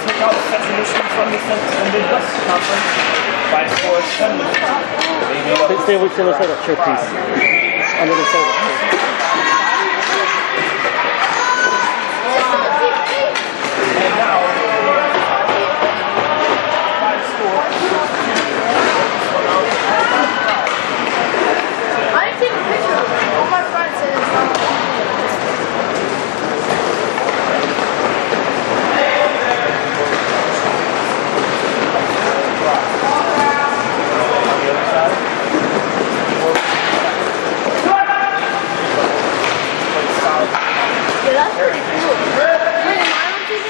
took out the Central Michigan from the Midwest Conference by a score of 70. Stay with the other shirt, please. Under the shirt. And now, by a score of 6-2. I didn't take a picture of it. All my friends said it's not. That's pretty cool. Wait, am I on TV?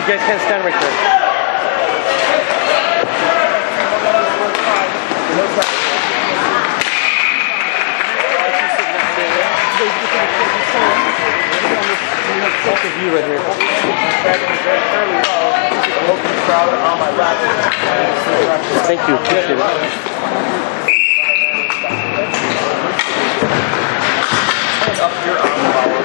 You guys can't stand right there. View right here. Thank you. Appreciate it. Up here on the power.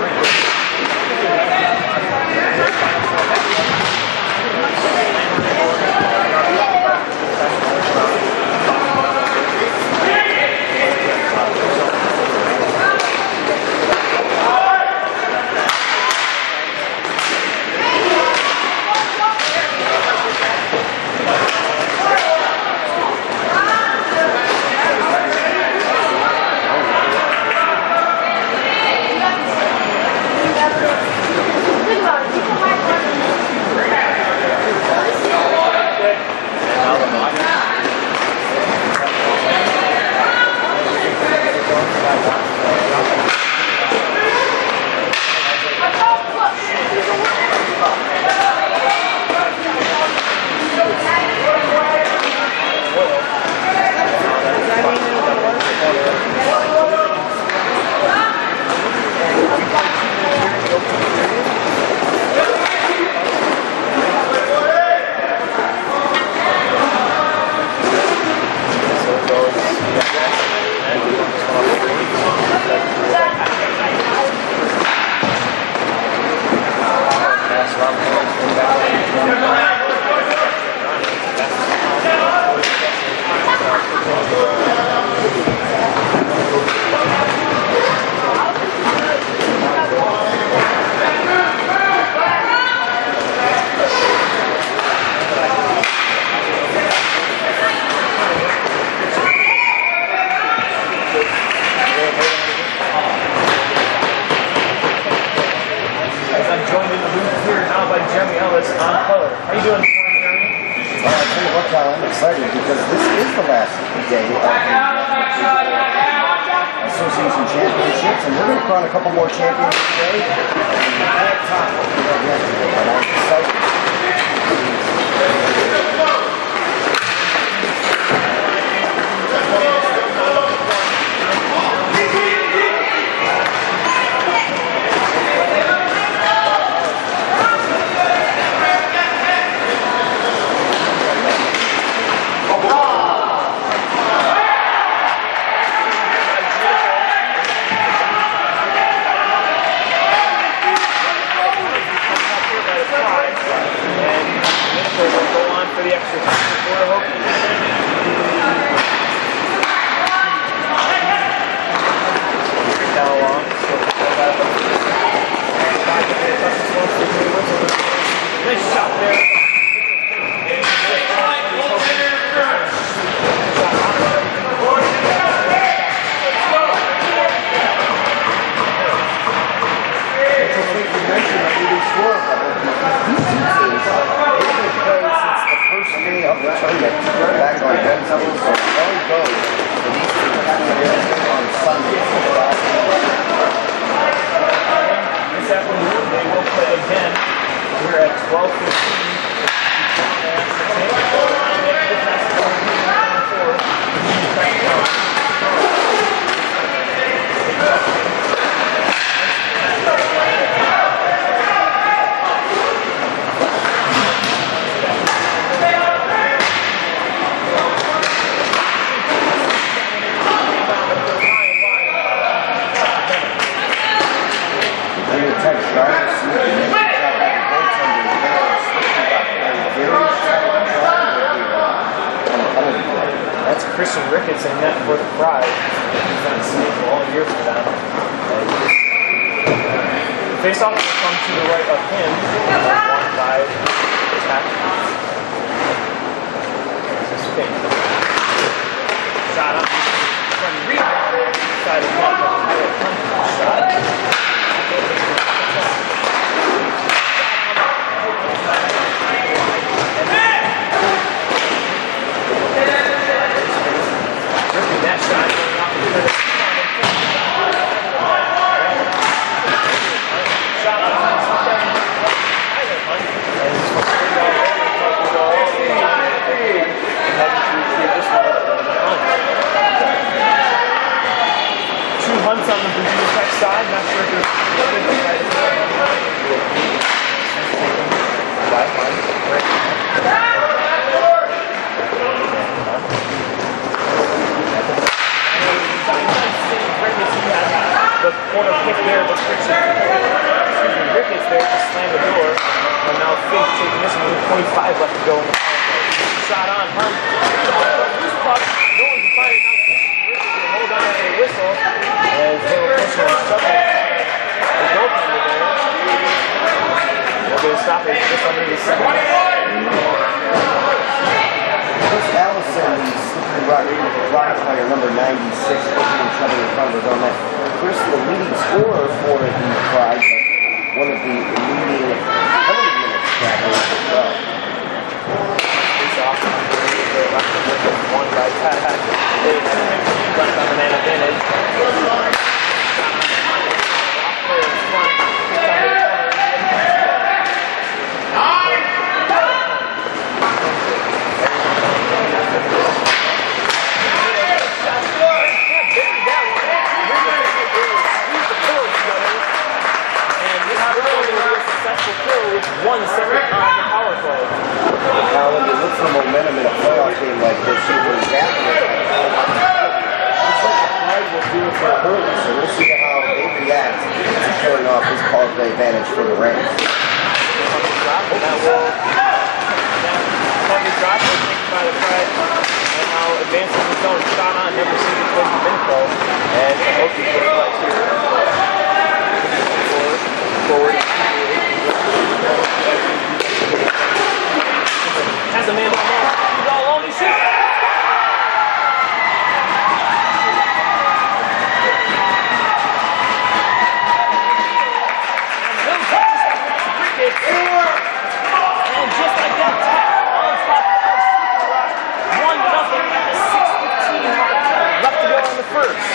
I'm excited because this is the last day of the Association Championships, and we're going to crown a couple more champions today. And at top, I'm excited. Christian Ricketts in net for the Pride. He's been a staple all year for them. Face off will come to the right of him, won by attack. Shot up from rebound side of the shot. That shot going off the center. Shot up on top there. Two hunts on the Virginia Tech side. Not sure if there's the corner pick there, but Ricketts there to slam the door. And now Fink taking this one with 0.5 left to go in the shot on Hunt. Loose puck. No one's firing now. Ricketts will hold on to the whistle as they were pushing and shoving the goaltender there. They're going to stop it just under the 7 minutes. Chris Allison, the Slippery Rock player, number 96, putting in trouble in front of his own net. Chris, the leading scorer for the Pride, but one of the leading penalty minutes travelers as well. Face off. Won by Pat. They have on the man advantage. One second on the power play. Now, when you look for momentum in a playoff game like this, you would gather it. Looks like the Pride will do it for Hurley, so we'll see how they react to carrying off this power play advantage for the Rams. That will heavy drop was taken by the Pride, and now advancing the zone. Shot on, never seen it place the Minko, and the Hokies get it right here. Forward. Has a man alone. He's all alone. He shoots. And just like that, on top of 1-0 at the 6:15 mark. Left to go in the first.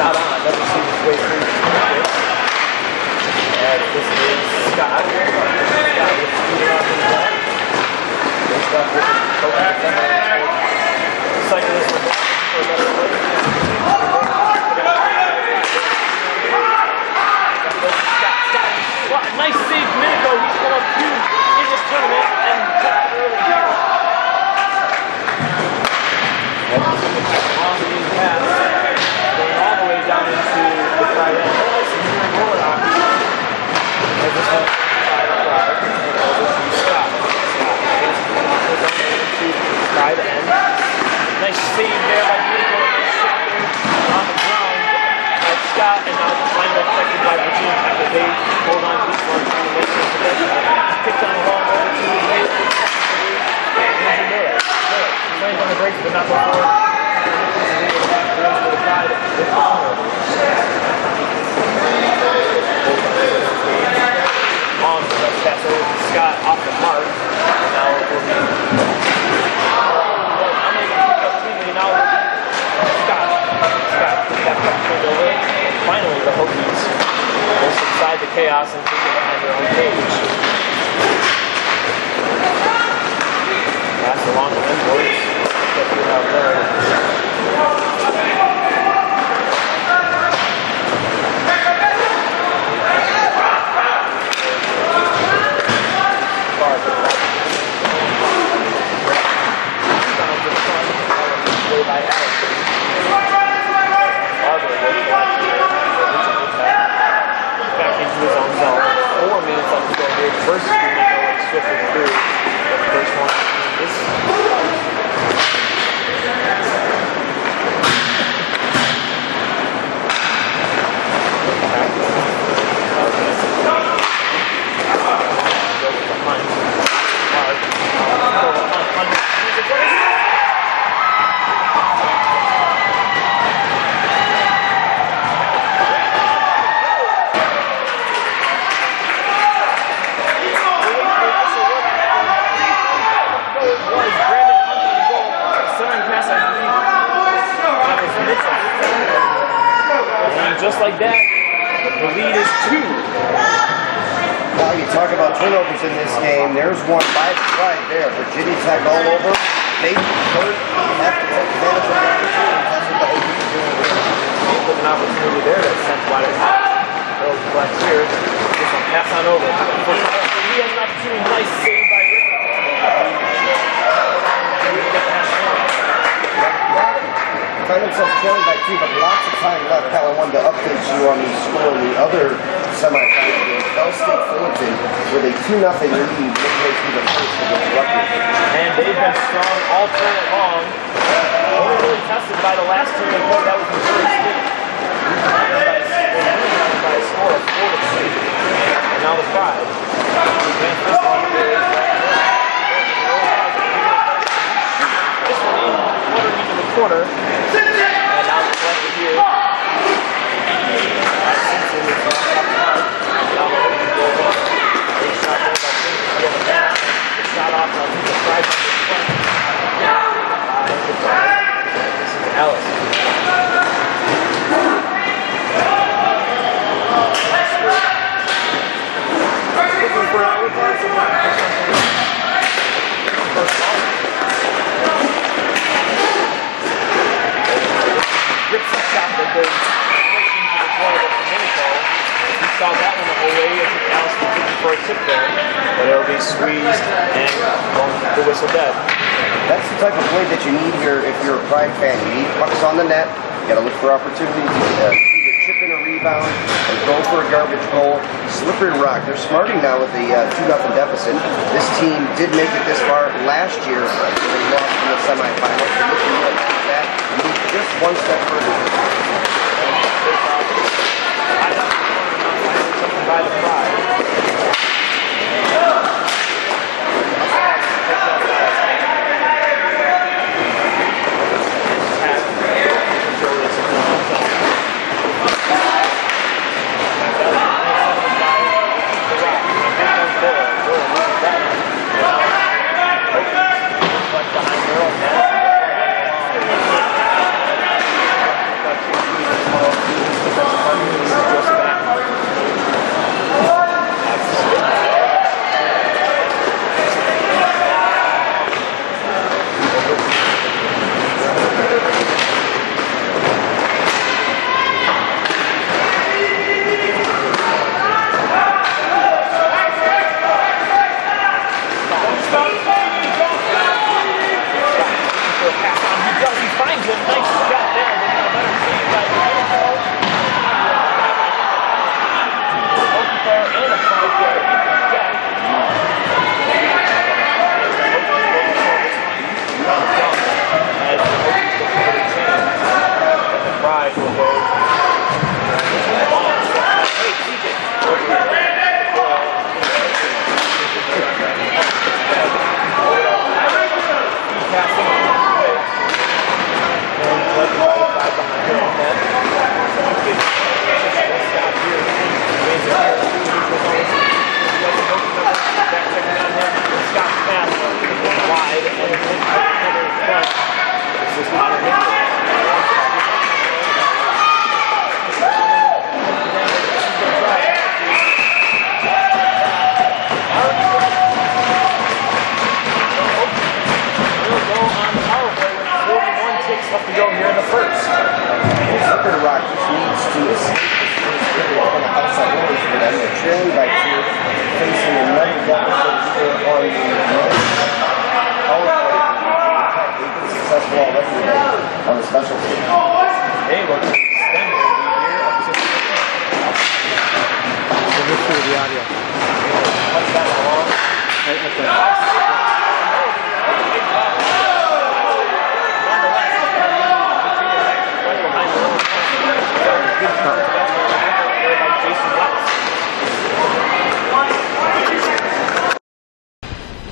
Shot on, never seen his way through. And this is Scott. Scott with shooting off in the back. He's got with his coach defender. Cycle this one for a better play. Scott, nice save, Minko. He's come up 2 in this tournament and kept it early here. On the pass. All the way down into the Pride end. Some here in roller hockey. There's this one Pride. Over to Scott. Into the Pride end. Nice save there by Minko. On the ground by Scott. And now the final affected by Virginia Tech as they hold on to this one, trying to make some possession. Picked on the ball over to Miller. Lands on the break, but not before. On the pass over to Scott off the mark. Now it will be now Scott. That puck turned over. Finally, the Hokies will subside the chaos and take it behind their own cage. Pass along the end boards. Get it out there. just like that, the lead is 2. Now you talk about turnovers in this game. There's one by the side there. Virginia Tech all over. They hurt. Have to take advantage of the opportunity. That's what the OP's doing. With an opportunity there to send wide out. Those flex here. Just a pass on over. He has an opportunity. Nice save by Rick. Find themselves trailing by 2, but lots of time left. Cal, I wanted to update you on the score in the other semifinal game. Cal State Fullerton with a 2-0 lead midway through the first against Rutgers. And they've been strong all tournament long. Only really tested by the last team they played. That was Missouri State. By a score of 4-2. And now the Pride. This one into the corner. And now the left here. Simpson is up front. Now the hook is over. Big shot there by Simpson. He has a man. The shot off on the Pride in front. This is Ellis. Looking for an overpass. First ball. Rips the shot that goes straight into the goal of Domenico. He saw that one the whole way as the Dallas was looking for a tip there. But it'll be squeezed and the whistle dead. That's the type of play that you need here if you're a Pride fan. You need pucks on the net. You got to look for opportunities to either chip in a rebound or go for a garbage goal. Slippery rock. They're smarting now with the 2-0 deficit. This team did make it this far last year. They lost in the semifinals. They're looking at that. You need just one step further. By the Pride.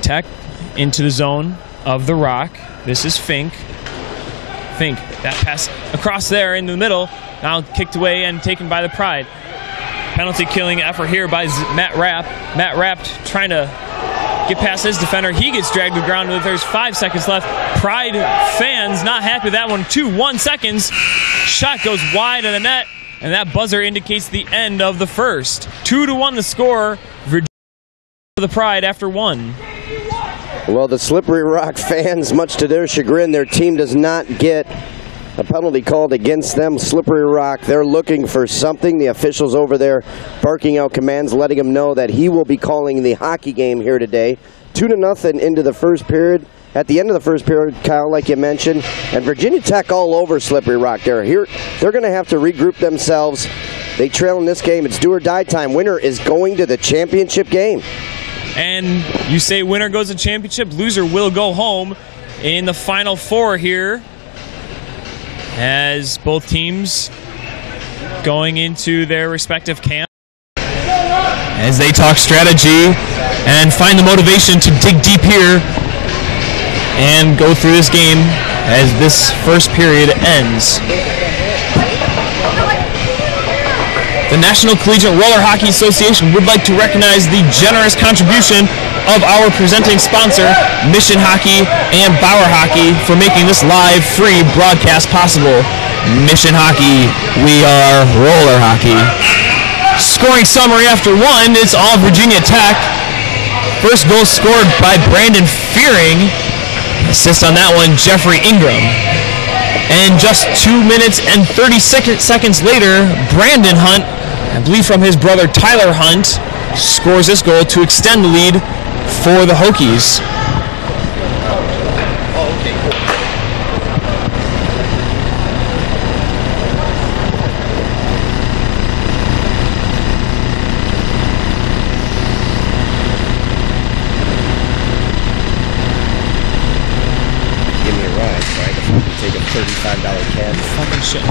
Tech into the zone of the Rock. This is Fink. Fink, that pass across there in the middle, now kicked away and taken by the Pride. Penalty killing effort here by Matt Rapp. Matt Rapp trying to get past his defender. He gets dragged to the ground with there's 5 seconds left. Pride fans not happy with that one. 1 seconds. Shot goes wide of the net. and that buzzer indicates the end of the first. 2-1 the score. Virginia for the Pride after 1. Well, the Slippery Rock fans, much to their chagrin, their team does not get a penalty called against them. Slippery Rock, they're looking for something. The officials over there barking out commands, letting them know that he will be calling the hockey game here today. 2-0 into the first period. At the end of the first period, Kyle, like you mentioned, and Virginia Tech all over Slippery Rock. They're going to have to regroup themselves. They trail in this game. It's do or die time. Winner is going to the championship game. And you say winner goes to championship, loser will go home in the Final Four here, as both teams going into their respective camp as they talk strategy and find the motivation to dig deep here and go through this game as this first period ends. The National Collegiate Roller Hockey Association would like to recognize the generous contribution of our presenting sponsor, Mission Hockey and Bauer Hockey, for making this live, free broadcast possible. Mission Hockey, we are roller hockey. Scoring summary after 1, it's all Virginia Tech. First goal scored by Brandon Fearing. Assist on that one, Jeffrey Ingram. And just 2 minutes and 30 seconds later, Brandon Hunt, I believe from his brother Tyler Hunt, scores this goal to extend the lead for the Hokies. Give me a ride, trying to fucking take a $35 cab. Fucking shit.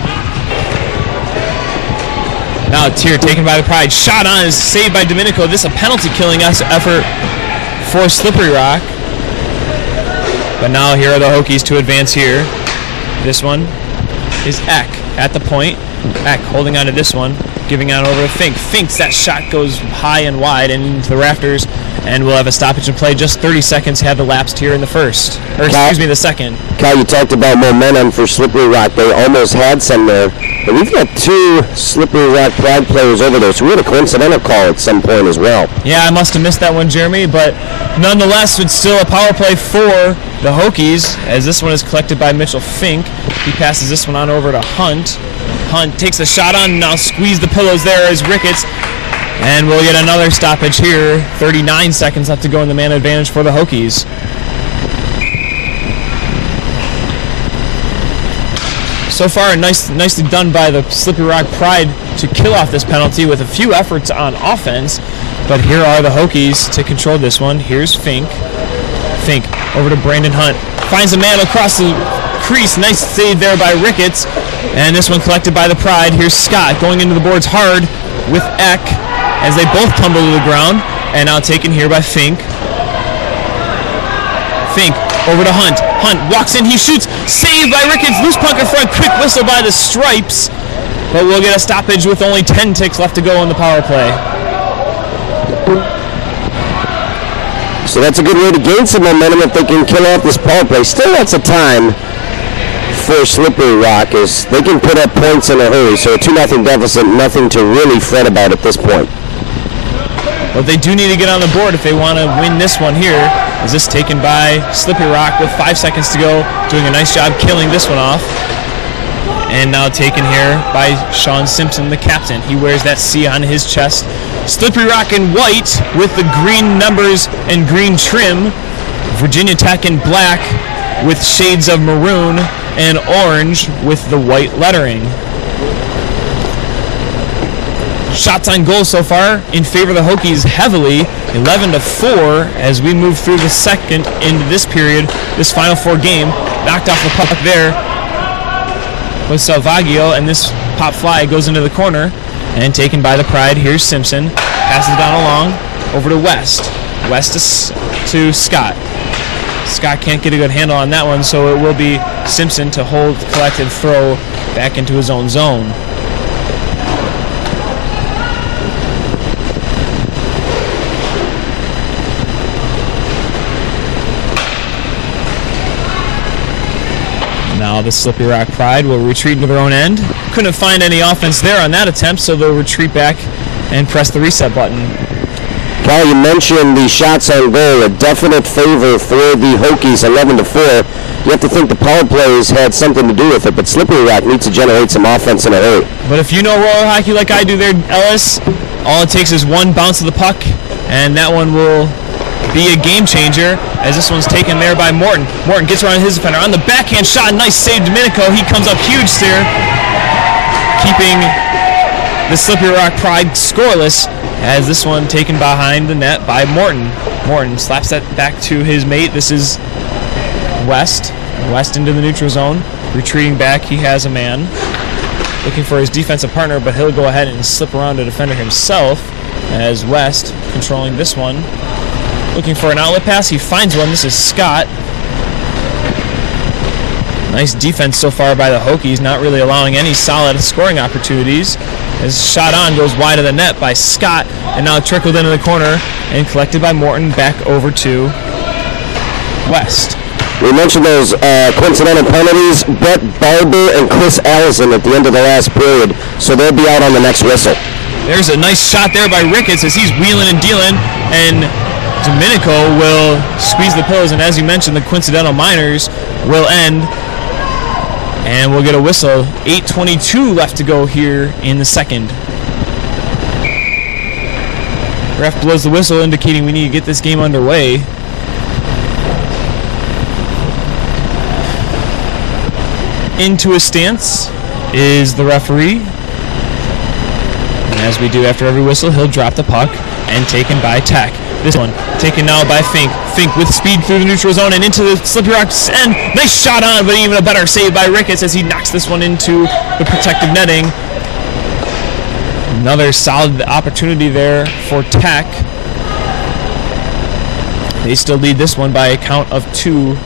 Now it's here, taken by the Pride. Shot on is saved by Domenico. This is a penalty-killing effort for Slippery Rock. But now here are the Hokies to advance here. This one is Eck at the point. Eck holding on to this one, giving on over to Fink. Fink's that shot goes high and wide and into the rafters, and we'll have a stoppage in play. Just 30 seconds have elapsed here in the first, or excuse me, the second. Kyle, you talked about momentum for Slippery Rock. They almost had some there. And we've got 2 Slippery Rock Pride players over there, so we had a coincidental call at some point as well. Yeah, I must have missed that one, Jeremy, but nonetheless, it's still a power play for the Hokies, as this one is collected by Mitchell Fink. He passes this one on over to Hunt. Hunt takes the shot on, now squeeze the pillows there as Ricketts, and we'll get another stoppage here. 39 seconds left to go in the man advantage for the Hokies. So far, nicely done by the Slippery Rock Pride to kill off this penalty with a few efforts on offense. But here are the Hokies to control this one. Here's Fink. Fink over to Brandon Hunt. Finds a man across the crease. Nice save there by Ricketts. And this one collected by the Pride. Here's Scott going into the boards hard with Eck as they both tumble to the ground. And now taken here by Fink. Fink over to Hunt. Hunt walks in, he shoots, saved by Ricketts, loose puck in front, quick whistle by the Stripes, but we'll get a stoppage with only 10 ticks left to go in the power play. So that's a good way to gain some momentum if they can kill off this power play. Still lots of time for Slippery Rock as they can put up points in a hurry, so a 2-0 deficit, nothing to really fret about at this point. But they do need to get on the board if they want to win this one here. Is this taken by Slippery Rock with 5 seconds to go, doing a nice job killing this one off. And now taken here by Sean Simpson, the captain. He wears that C on his chest. Slippery Rock in white with the green numbers and green trim. Virginia Tech in black with shades of maroon and orange with the white lettering. Shots on goal so far in favor of the Hokies heavily, 11-4 as we move through the second into this period, this Final Four game. Knocked off the puck there with Salvaggio, and this pop fly goes into the corner and taken by the Pride. Here's Simpson, passes it down along over to West. West to Scott. Scott can't get a good handle on that one, so it will be Simpson to hold, collect, and throw back into his own zone. Now the Slippery Rock Pride will retreat into their own end. Couldn't find any offense there on that attempt, so they'll retreat back and press the reset button. Cal, you mentioned the shots on goal, a definite favor for the Hokies, 11-4. You have to think the power plays had something to do with it, but Slippery Rock needs to generate some offense in a hurry. But if you know roller hockey like I do there, Ellis, all it takes is one bounce of the puck, and that one will be a game changer, as this one's taken there by Morton. Morton gets around his defender. On the backhand shot, nice save, Domenico. He comes up huge there, keeping the Slippery Rock Pride scoreless, as this one taken behind the net by Morton. Morton slaps that back to his mate. This is West. West into the neutral zone. Retreating back, he has a man. Looking for his defensive partner, but he'll go ahead and slip around to defender himself, as West controlling this one. Looking for an outlet pass. He finds one. This is Scott. Nice defense so far by the Hokies, not really allowing any solid scoring opportunities. His shot on goes wide of the net by Scott, and now trickled into the corner and collected by Morton back over to West. We mentioned those coincidental penalties. Brett Barber and Chris Allison at the end of the last period, so they'll be out on the next whistle. There's a nice shot there by Ricketts as he's wheeling and dealing, and Domenico will squeeze the pillows, and as you mentioned, the coincidental minors will end, and we'll get a whistle. 8:22 left to go here in the second. Ref blows the whistle, indicating we need to get this game underway. Into a stance is the referee. And as we do after every whistle, he'll drop the puck, and taken by Tech. This one taken now by Fink. Fink with speed through the neutral zone and into the Slippery Rock's end. Nice shot on, but even a better save by Ricketts as he knocks this one into the protective netting. Another solid opportunity there for Tech. They still lead this one by a count of 2-0.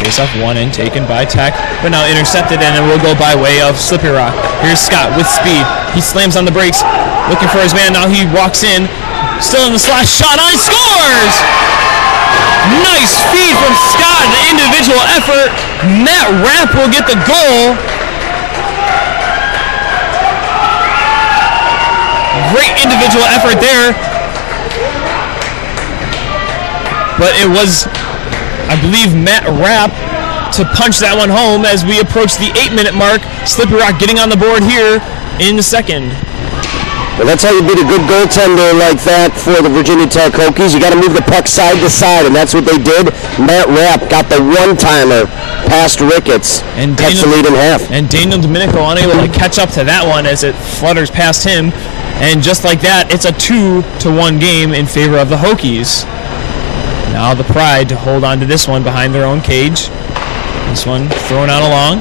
Face-off one in, taken by Tech, but now intercepted, and it will go by way of Slippery Rock. Here's Scott with speed. He slams on the brakes, looking for his man. Now he walks in, still in the slot, shot on, scores! Nice feed from Scott, an individual effort. Matt Rapp will get the goal. Great individual effort there. But it was, I believe, Matt Rapp to punch that one home as we approach the 8-minute mark. Slippery Rock getting on the board here in the second. Well, that's how you beat a good goaltender like that for the Virginia Tech Hokies. You got to move the puck side to side, and that's what they did. Matt Rapp got the one-timer past Ricketts and cuts the lead in half. And Daniel Domenico unable to catch up to that one as it flutters past him. And just like that, it's a 2-1 game in favor of the Hokies. Now the Pride to hold on to this one behind their own cage. This one thrown out along.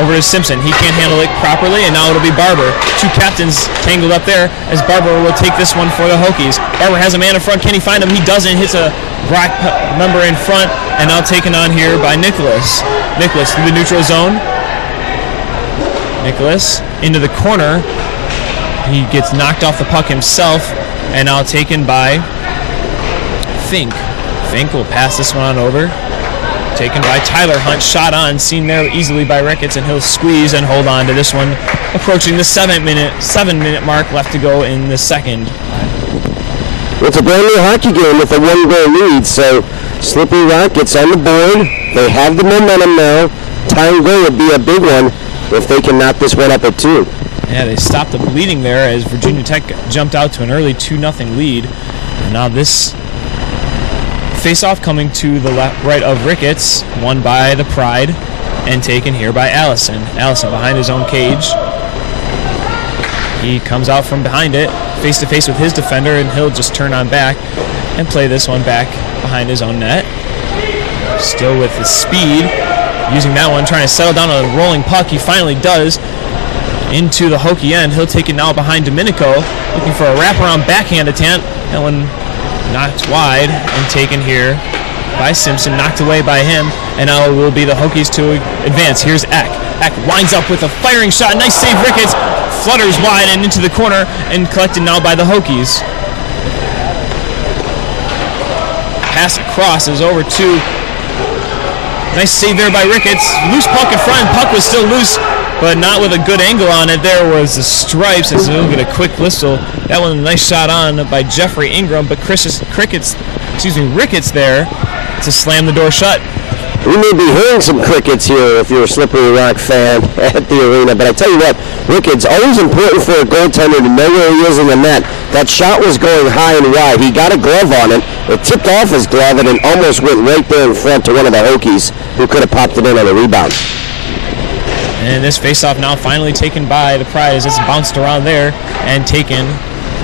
Over to Simpson. He can't handle it properly, and now it'll be Barber. Two captains tangled up there as Barber will take this one for the Hokies. Barber has a man in front. Can he find him? He doesn't. Hits a black member in front, and now taken on here by Nicholas. Nicholas through the neutral zone. Nicholas into the corner. He gets knocked off the puck himself, and now taken by Fink. Fink will pass this one on over. Taken by Tyler Hunt, shot on, seen there easily by Ricketts, and he'll squeeze and hold on to this one, approaching the 7-minute mark left to go in the second. It's a brand new hockey game with a 1-goal lead, so Slippery Rock gets on the board. They have the momentum now. Tying goal would be a big one if they can knock this one up at 2. Yeah, they stopped the bleeding there as Virginia Tech jumped out to an early 2-0 lead. And now this face-off coming to the right of Ricketts, won by the Pride, and taken here by Allison. Allison behind his own cage. He comes out from behind it, face-to-face with his defender, and he'll just turn on back and play this one back behind his own net. Still with his speed, using that one, trying to settle down on a rolling puck. He finally does. Into the Hokie end. He'll take it now behind Domenico, looking for a wraparound backhand attempt. That one knocked wide and taken here by Simpson, knocked away by him, and now it will be the Hokies to advance. Here's Eck. Eck winds up with a firing shot. Nice save, Ricketts. Flutters wide and into the corner and collected now by the Hokies. pass across is over to. Nice save there by Ricketts. Loose puck in front. Puck was still loose, but not with a good angle on it. There was the stripes, as he'll get a quick whistle. That one, a nice shot on by Jeffrey Ingram, but Ricketts there to slam the door shut. We may be hearing some crickets here if you're a Slippery Rock fan at the arena, but I tell you what, Ricketts, always important for a goaltender to know where he is in the net. That shot was going high and wide. He got a glove on it. It tipped off his glove and it almost went right there in front to one of the Hokies who could have popped it in on a rebound. And this faceoff now finally taken by the Pride. It's bounced around there and taken,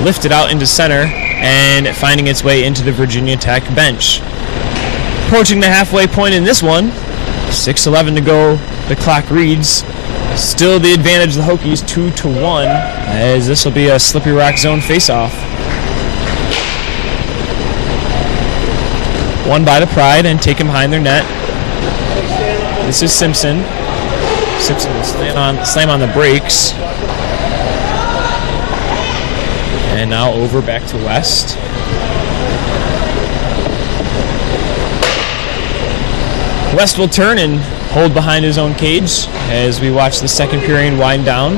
lifted out into center, and finding its way into the Virginia Tech bench. Approaching the halfway point in this one, 6:11 to go. The clock reads. Still the advantage of the Hokies, 2-1, as this will be a Slippery Rock zone faceoff. Won by the Pride and taken behind their net. This is Simpson. Simpson will slam on the brakes. And now over back to West. West will turn and hold behind his own cage as we watch the second period wind down.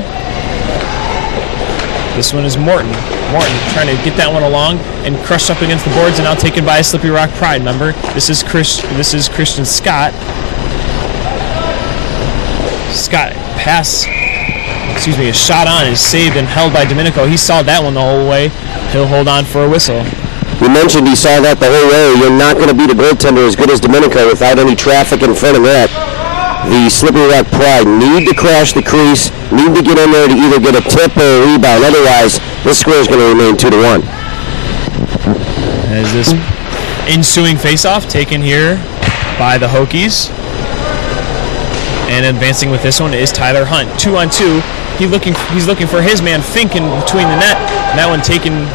This one is Morton. Morton trying to get that one along and crushed up against the boards and now taken by a Slippery Rock Pride member. This is Christian Scott. Scott a shot on is saved and held by Domenico. He saw that one the whole way. He'll hold on for a whistle. You mentioned he saw that the whole way. You're not going to beat a goaltender as good as Domenico without any traffic in front of that. The Slippery Rock Pride need to crash the crease, need to get in there to either get a tip or a rebound. Otherwise, this score is going to remain 2-1. As this ensuing faceoff taken here by the Hokies. And advancing with this one is Tyler Hunt. 2-on-2. He's looking for his man Fink in between the net. And that one taken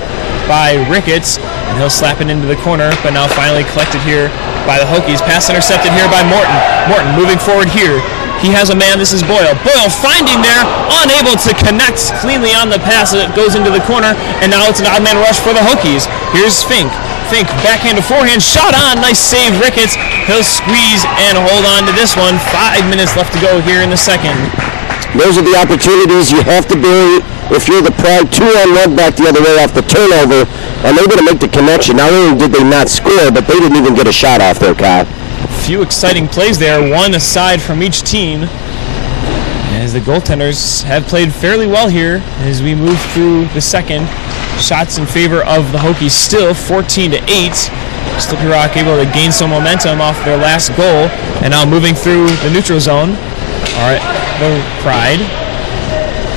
by Ricketts. And he'll slap it into the corner, but now finally collected here by the Hokies. Pass intercepted here by Morton. Morton moving forward here. He has a man. This is Boyle. Boyle finding there, unable to connect cleanly on the pass. It goes into the corner, and now it's an odd man rush for the Hokies. Here's Fink. Fink, backhand to forehand, shot on. Nice save, Ricketts. He'll squeeze and hold on to this one. 5 minutes left to go here in the second. Those are the opportunities you have to do if you're the Pride. 2-on-1 back the other way off the turnover, and able to make the connection. Not only did they not score, but they didn't even get a shot off there, Kyle. Few exciting plays there, one aside from each team, as the goaltenders have played fairly well here as we move through the second. Shots in favor of the Hokies still 14-8. Slippery Rock able to gain some momentum off their last goal, and now moving through the neutral zone. All right, the Pride.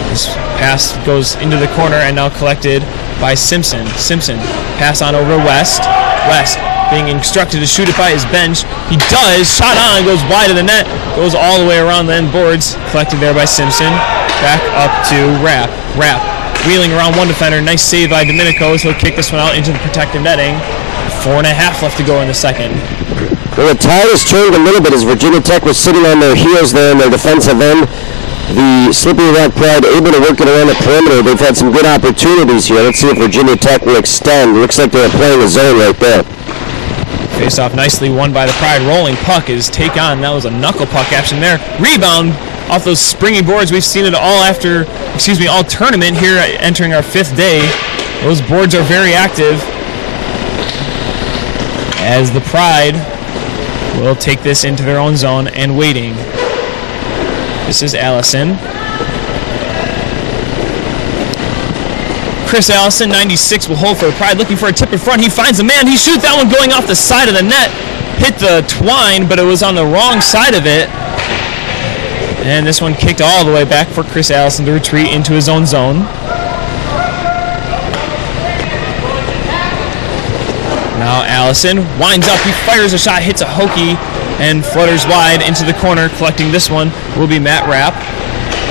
This pass goes into the corner and now collected by Simpson. Simpson pass on over to West. West being instructed to shoot it by his bench. He does. Shot on, goes wide of the net, goes all the way around the end boards. Collected there by Simpson. Back up to Rapp. Rapp wheeling around one defender. Nice save by Domenico. So he'll kick this one out into the protected netting. 4.5 left to go in the second. Well, the tide has turned a little bit as Virginia Tech was sitting on their heels there in their defensive end. The Slippery Rock Pride able to work it around the perimeter. They've had some good opportunities here. Let's see if Virginia Tech will extend. Looks like they're playing a zone right there. Face off nicely, won by the Pride. Rolling puck is take on. That was a knuckle puck action there. Rebound off those springy boards. We've seen it all all tournament here entering our 5th day. Those boards are very active as the Pride will take this into their own zone and waiting. This is Allison. Chris Allison, 96, will hold for the Pride, looking for a tip in front. He finds a man. He shoots that one going off the side of the net. Hit the twine, but it was on the wrong side of it. And this one kicked all the way back for Chris Allison to retreat into his own zone. Now Allison winds up. He fires a shot, hits a Hokie, and flutters wide into the corner. Collecting this one will be Matt Rapp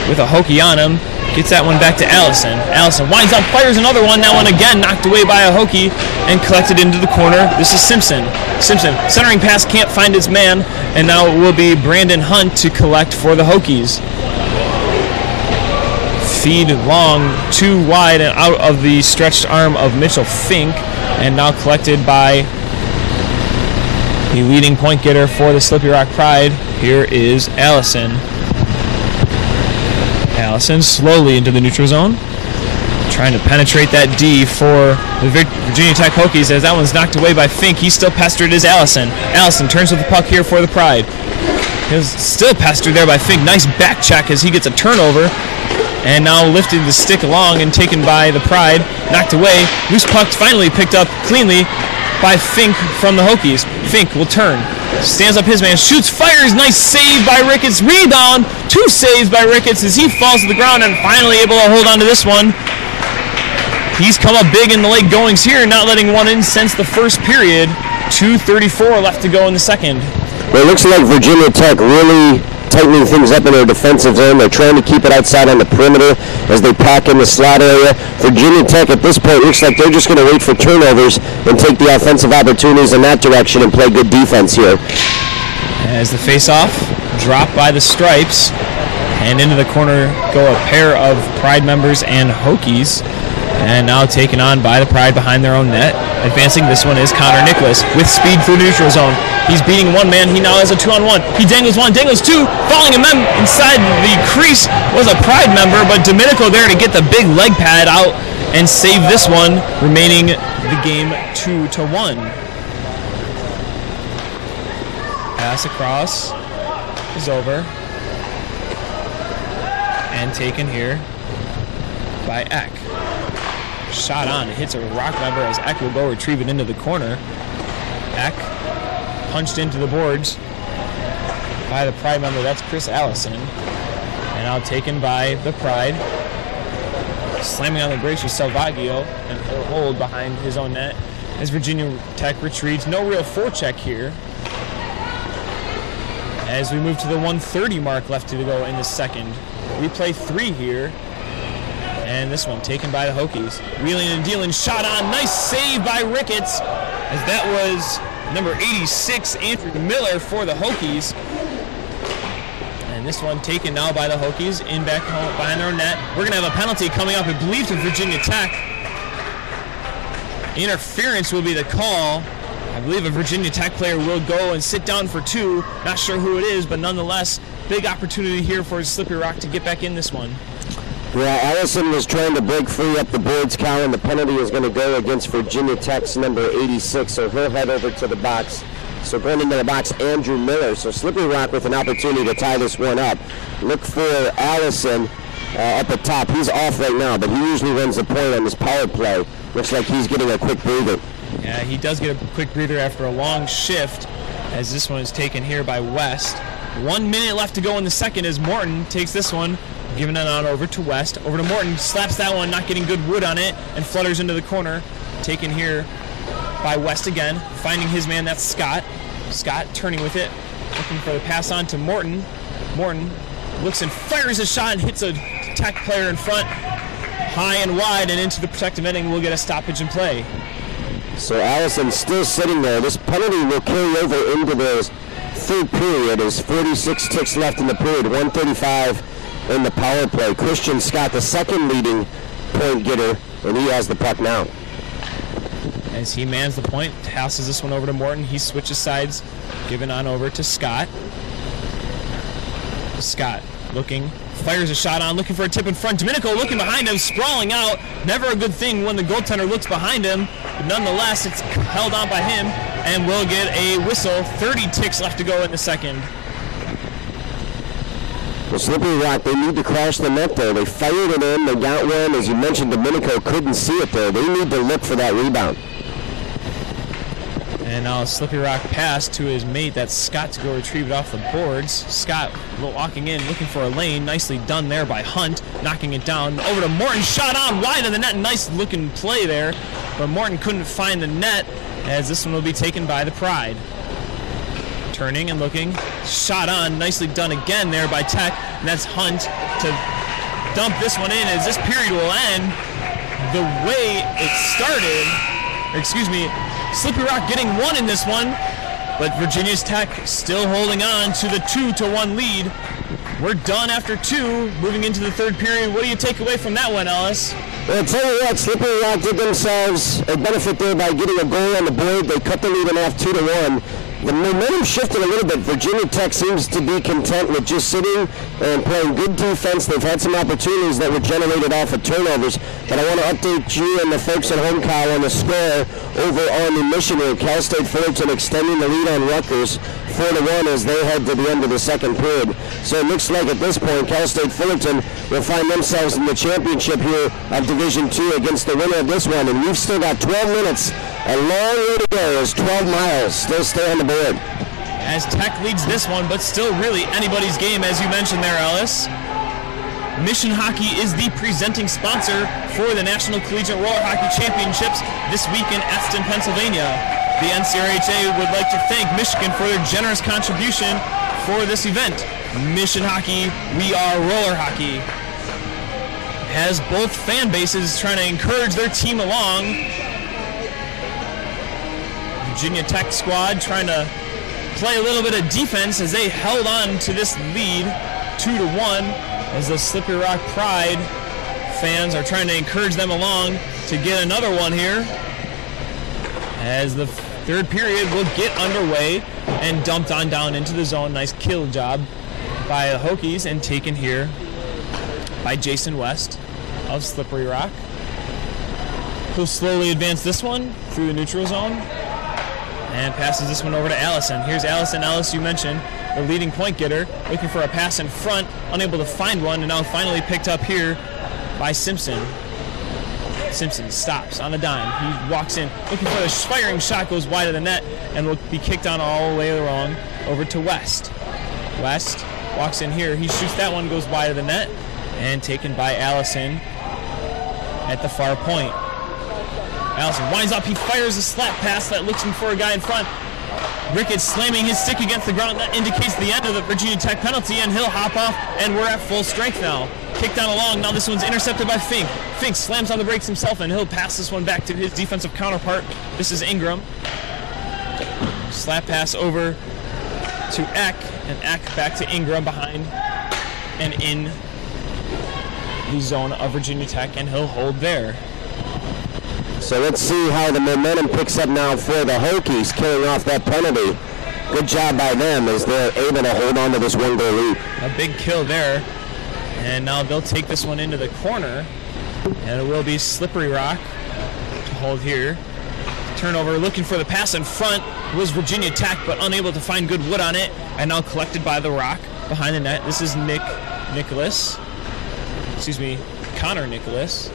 with a Hokie on him. Gets that one back to Allison. Allison winds up, fires another one. That one again knocked away by a Hokie and collected into the corner. This is Simpson. Simpson, centering pass, can't find his man, and now it will be Brandon Hunt to collect for the Hokies. Feed long, too wide and out of the stretched arm of Mitchell Fink, and now collected by The leading point getter for the Slippery Rock Pride here is Allison. Allison slowly into the neutral zone, trying to penetrate that D for the Virginia Tech Hokies as that one's knocked away by Fink. He's still pestered as Allison. Allison turns with the puck here for the Pride. He was still pestered there by Fink. Nice back check as he gets a turnover. And now lifted the stick along and taken by the Pride. Knocked away. Loose puck finally picked up cleanly by Fink from the Hokies. Fink will turn. Stands up his man. Shoots, fires. Nice save by Ricketts. Rebound. 2 saves by Ricketts as he falls to the ground and finally able to hold on to this one. He's come up big in the late goings here, not letting one in since the first period. 2:34 left to go in the second. Well, it looks like Virginia Tech really tightening things up in their defensive zone. They're trying to keep it outside on the perimeter as they pack in the slot area. Virginia Tech at this point looks like they're just going to wait for turnovers and take the offensive opportunities in that direction and play good defense here. As the face-off dropped by the Stripes, and into the corner go a pair of Pride members and Hokies. And now taken on by the Pride behind their own net. Advancing, this one is Connor Nicholas with speed through neutral zone. He's beating one man. He now has a 2-on-1. He dangles one, dangles two. Falling him inside the crease was a Pride member, but Domenico there to get the big leg pad out and save this one, remaining the game 2-1. Pass across is over. And taken here by Eck. Shot on, it hits a Rock member as Eck will go retrieve it into the corner. Eck punched into the boards by the Pride member, that's Chris Allison. And now taken by the Pride. Slamming on the brakes with Salvaggio and he'll hold behind his own net as Virginia Tech retreats. No real forecheck here. As we move to the 1:30 mark left to go in the second. We play 3 here. And this one taken by the Hokies. Wheeling and dealing, shot on, nice save by Ricketts, as that was number 86, Andrew Miller for the Hokies. And this one taken now by the Hokies, in back home behind their net. We're gonna have a penalty coming up, I believe, to Virginia Tech. Interference will be the call. I believe a Virginia Tech player will go and sit down for 2. Not sure who it is, but nonetheless, big opportunity here for Slippery Rock to get back in this one. Yeah, Allison was trying to break free up the boards, Cal, and the penalty is going to go against Virginia Tech's number 86, so he'll head over to the box. So going into the box, Andrew Miller. So Slippery Rock with an opportunity to tie this one up. Look for Allison up at top. He's off right now, but he usually runs the point on this power play. Looks like he's getting a quick breather. Yeah, he does get a quick breather after a long shift, as this one is taken here by West. 1 minute left to go in the second as Morton takes this one, giving it on over to West. Over to Morton, slaps that one, not getting good wood on it, and flutters into the corner. Taken here by West again, finding his man, that's Scott. Scott turning with it, looking for the pass on to Morton. Morton looks and fires a shot and hits a Tech player in front, high and wide, and into the protective netting. We'll get a stoppage in play. So Allison still sitting there. This penalty will carry over into the third period. There's 46 ticks left in the period, 1:35 in the power play. Christian Scott, the second leading point getter, and he has the puck now. As he mans the point, passes this one over to Morton. He switches sides, giving on over to Scott. Scott looking, fires a shot on, looking for a tip in front. Domenico looking behind him, sprawling out. Never a good thing when the goaltender looks behind him. But nonetheless, it's held on by him, and we'll get a whistle. 30 ticks left to go in the second. Well, Slippery Rock, they need to crash the net there. They fired it in, they got one. As you mentioned, Domenico couldn't see it there. They need to look for that rebound. And now Slippery Rock pass to his mate, that's Scott, to go retrieve it off the boards. Scott walking in, looking for a lane. Nicely done there by Hunt, knocking it down. Over to Morton, shot on, wide of the net. Nice looking play there, but Morton couldn't find the net, as this one will be taken by the Pride. Turning and looking, shot on, nicely done again there by Tech, and that's Hunt to dump this one in as this period will end the way it started. Slippery Rock getting one in this one, but Virginia's Tech still holding on to the 2-1 lead. We're done after 2, moving into the third period. What do you take away from that one, Ellis? Well, I'll tell you what, Slippery Rock did themselves a benefit there by getting a goal on the board. They cut the lead in half 2-1. The momentum shifted a little bit. Virginia Tech seems to be content with just sitting and playing good defense. They've had some opportunities that were generated off of turnovers. But I want to update you and the folks at home, Kyle, on the score over on the mission here. Cal State Fullerton extending the lead on Rutgers 4-1 as they head to the end of the second period. So it looks like at this point, Cal State Fullerton will find themselves in the championship here of Division II against the winner of this one. And we've still got 12 minutes. A long way to go as 12 miles still stay on the board. As Tech leads this one, but still really anybody's game, as you mentioned there, Ellis. Mission Hockey is the presenting sponsor for the National Collegiate Roller Hockey Championships this week in Eston, Pennsylvania. The NCRHA would like to thank Michigan for their generous contribution for this event. Mission Hockey, we are roller hockey. Has both fan bases trying to encourage their team along. Virginia Tech squad trying to play a little bit of defense as they held on to this lead 2-1 as the Slippery Rock Pride fans are trying to encourage them along to get another one here as the third period will get underway and dumped on down into the zone. Nice kill job by the Hokies and taken here by Jason West of Slippery Rock. He'll slowly advance this one through the neutral zone and passes this one over to Allison. Here's Allison Ellis, you mentioned, the leading point getter, looking for a pass in front, unable to find one, and now finally picked up here by Simpson. Simpson stops on a dime. He walks in, looking for the firing shot, goes wide of the net, and will be kicked on all the way along over to West. West walks in here. He shoots that one, goes wide of the net, and taken by Allison at the far point. Allison winds up, he fires a slap pass that looks for a guy in front. Ricketts slamming his stick against the ground. That indicates the end of the Virginia Tech penalty, and he'll hop off, and we're at full strength now. Kicked down along, now this one's intercepted by Fink. Fink slams on the brakes himself, and he'll pass this one back to his defensive counterpart. This is Ingram. Slap pass over to Eck, and Eck back to Ingram behind and in the zone of Virginia Tech, and he'll hold there. So let's see how the momentum picks up now for the Hokies, killing off that penalty. Good job by them as they're able to hold on to this one-goal lead. A big kill there. And now they'll take this one into the corner. And it will be Slippery Rock to hold here. Turnover, looking for the pass in front was Virginia Tech, but unable to find good wood on it. And now collected by the Rock behind the net. This is Connor Nicholas.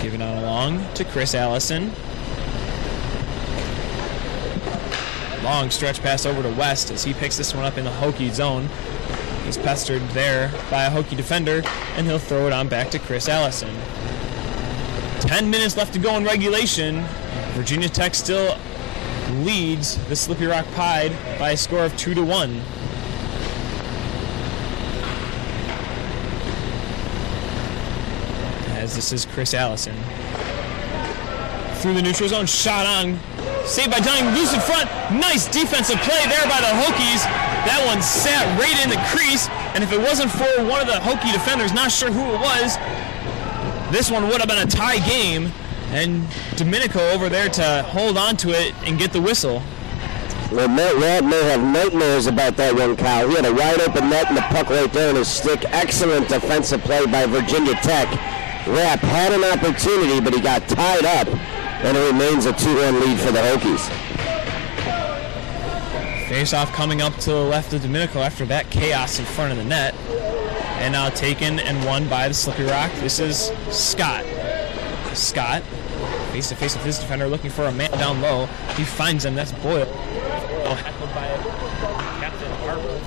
Giving on along to Chris Allison. Long stretch pass over to West as he picks this one up in the Hokie zone. He's pestered there by a Hokie defender, and he'll throw it on back to Chris Allison. 10 minutes left to go in regulation. Virginia Tech still leads the Slippery Rock Pride by a score of 2-1. As this is Chris Allison. Through the neutral zone, shot on. Saved by Dunning, loose in front. Nice defensive play there by the Hokies. That one sat right in the crease, and if it wasn't for one of the Hokie defenders, not sure who it was, this one would have been a tie game, and Domenico over there to hold on to it and get the whistle. Well, Matt Rapp may have nightmares about that one, Kyle. He had a wide open net and the puck right there in his stick. Excellent defensive play by Virginia Tech. Rapp had an opportunity, but he got tied up, and it remains a 2-1 lead for the Hokies. Face-off coming up to the left of Domenico after that chaos in front of the net. And now taken and won by the Slippery Rock. This is Scott. Scott, face-to-face with his defender, looking for a man down low. He finds him. That's Boyle. Heckled by Captain Barber.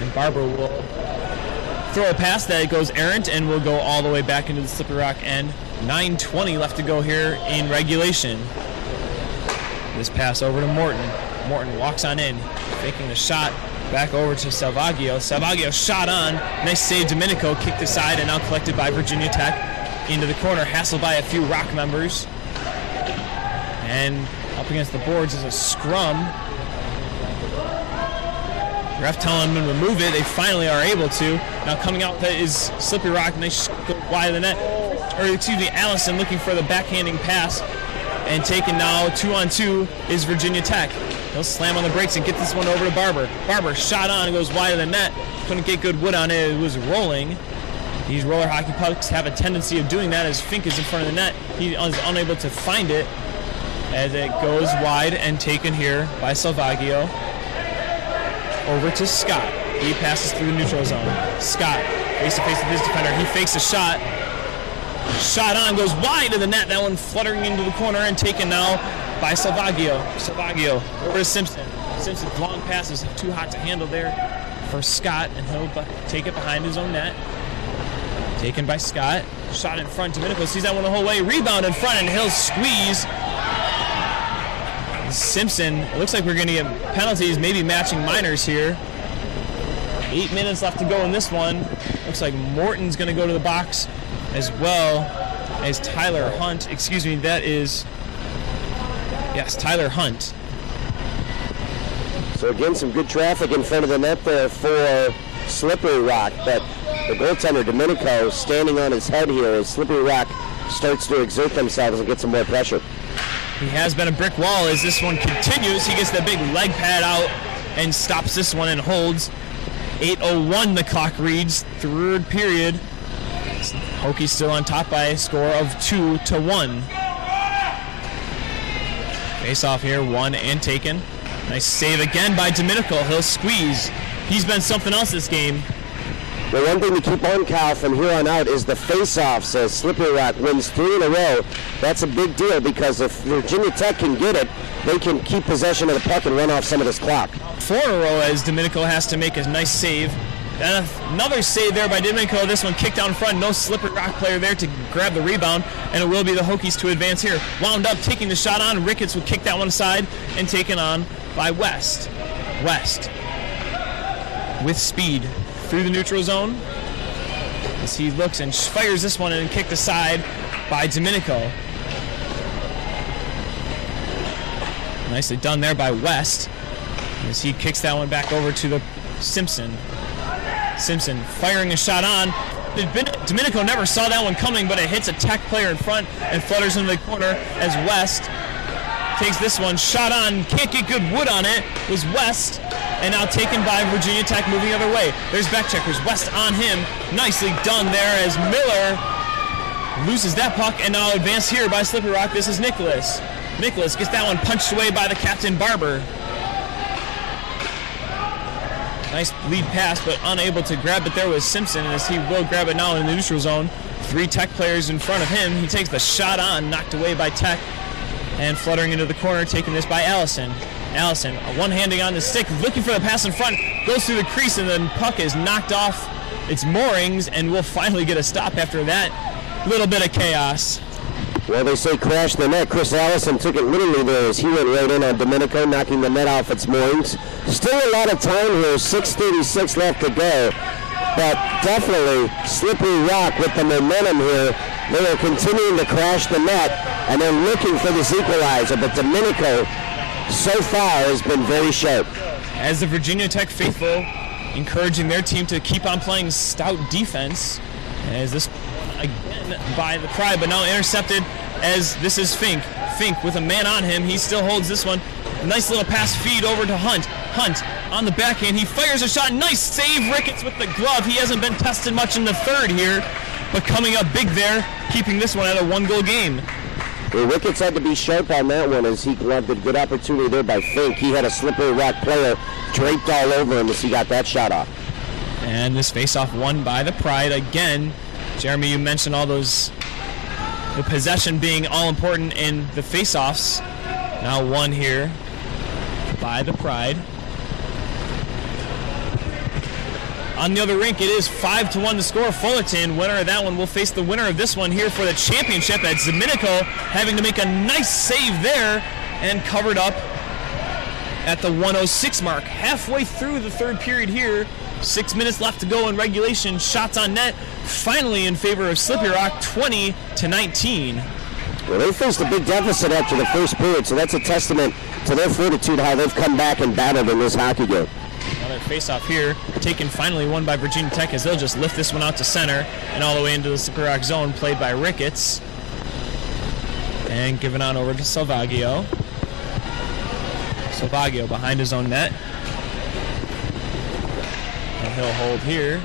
And Barber will throw a pass that goes errant and will go all the way back into the Slippery Rock end. 9:20 left to go here in regulation. This pass over to Morton. Morton walks on in, faking the shot back over to Salvaggio. Salvaggio shot on. Nice save. Domenico kicked aside and now collected by Virginia Tech into the corner, hassled by a few Rock members. And up against the boards is a scrum. Ref telling them to remove it. They finally are able to. Now coming out is Slippery Rock. Nice wide of the net. Or excuse me, Allison looking for the backhanding pass And taken now 2-on-2 is Virginia Tech. He'll slam on the brakes and get this one over to Barber. Barber shot on, goes wide of the net. Couldn't get good wood on it. It was rolling. These roller hockey pucks have a tendency of doing that as Fink is in front of the net. He is unable to find it as it goes wide and taken here by Salvaggio. Over to Scott. He passes through the neutral zone. Scott face-to-face with his defender. He fakes a shot. Shot on, goes wide of the net. That one fluttering into the corner and taken now by Salvaggio. Salvaggio over to Simpson. Simpson's long pass is too hot to handle there for Scott, and he'll take it behind his own net. Taken by Scott. Shot in front. Domenico sees that one the whole way. Rebound in front, and he'll squeeze. Simpson, it looks like we're going to get penalties, maybe matching minors here. 8 minutes left to go in this one. Looks like Morton's going to go to the box as well as Tyler Hunt. Excuse me, that is, yes, Tyler Hunt. So again, some good traffic in front of the net there for Slippery Rock, but the goaltender Domenico standing on his head here as Slippery Rock starts to exert themselves and get some more pressure. He has been a brick wall as this one continues. He gets the big leg pad out and stops this one and holds. 8:01 the clock reads, third period. Hokies still on top by a score of 2-1. Face off here, won and taken. Nice save again by Domenico. He'll squeeze. He's been something else this game. The one thing to keep on, Cal, from here on out is the face-offs. As Slippery Rock wins 3 in a row, that's a big deal because if Virginia Tech can get it, they can keep possession of the puck and run off some of this clock. 4 in a row as Domenico has to make a nice save. And another save there by Domenico. This one kicked down front. No Slippery Rock player there to grab the rebound, and it will be the Hokies to advance here. Wound up, taking the shot on. Ricketts will kick that one aside and taken on by West. West with speed through the neutral zone as he looks and fires this one and kicked aside by Domenico. Nicely done there by West as he kicks that one back over to the Simpson. Simpson firing a shot on. Domenico never saw that one coming, but it hits a Tech player in front and flutters into the corner as West takes this one. Shot on, can't get good wood on it, was West, and now taken by Virginia Tech moving the other way. There's back checkers, West on him. Nicely done there as Miller loses that puck and now advanced here by Slippery Rock. This is Nicholas. Nicholas gets that one punched away by the captain Barber. Nice lead pass, but unable to grab it there was Simpson, as he will grab it now in the neutral zone. 3 Tech players in front of him. He takes the shot on, knocked away by Tech, and fluttering into the corner, taking this by Allison. Allison, one-handing on the stick, looking for the pass in front, goes through the crease, and then puck is knocked off its moorings, and we'll finally get a stop after that little bit of chaos. Well, they say crash the net. Chris Allison took it literally there as he went right in on Domenico, knocking the net off its moorings. Still a lot of time here, 6:36 left to go. But definitely Slippery Rock with the momentum here. They are continuing to crash the net, and they're looking for this equalizer. But Domenico, so far, has been very sharp. As the Virginia Tech faithful, encouraging their team to keep on playing stout defense. As this again by the Pride, but now intercepted as this is Fink. Fink with a man on him. He still holds this one. Nice little pass feed over to Hunt. Hunt on the backhand. He fires a shot. Nice save, Ricketts with the glove. He hasn't been tested much in the third here, but coming up big there, keeping this one at a 1-goal game. Well, Ricketts had to be sharp on that one as he gloved a good opportunity there by Fink. He had a Slippery Rock player draped all over him as he got that shot off. And this face-off won by the Pride again. Jeremy, you mentioned all those, the possession being all important in the face-offs. Now won here by the Pride. On the other rink, it is 5-1 to score. Fullerton, winner of that one, will face the winner of this one here for the championship. At Domenico having to make a nice save there and covered up at the 1:06 mark. Halfway through the third period here, 6 minutes left to go in regulation. Shots on net finally in favor of Slippery Rock, 20-19. Well, they faced a big deficit after the first period, so that's a testament to their fortitude, how they've come back and battled in this hockey game. Another face-off here, taken finally won by Virginia Tech as they'll just lift this one out to center and all the way into the Slippery Rock zone, played by Ricketts. And given on over to Salvaggio. Salvaggio behind his own net. And he'll hold here.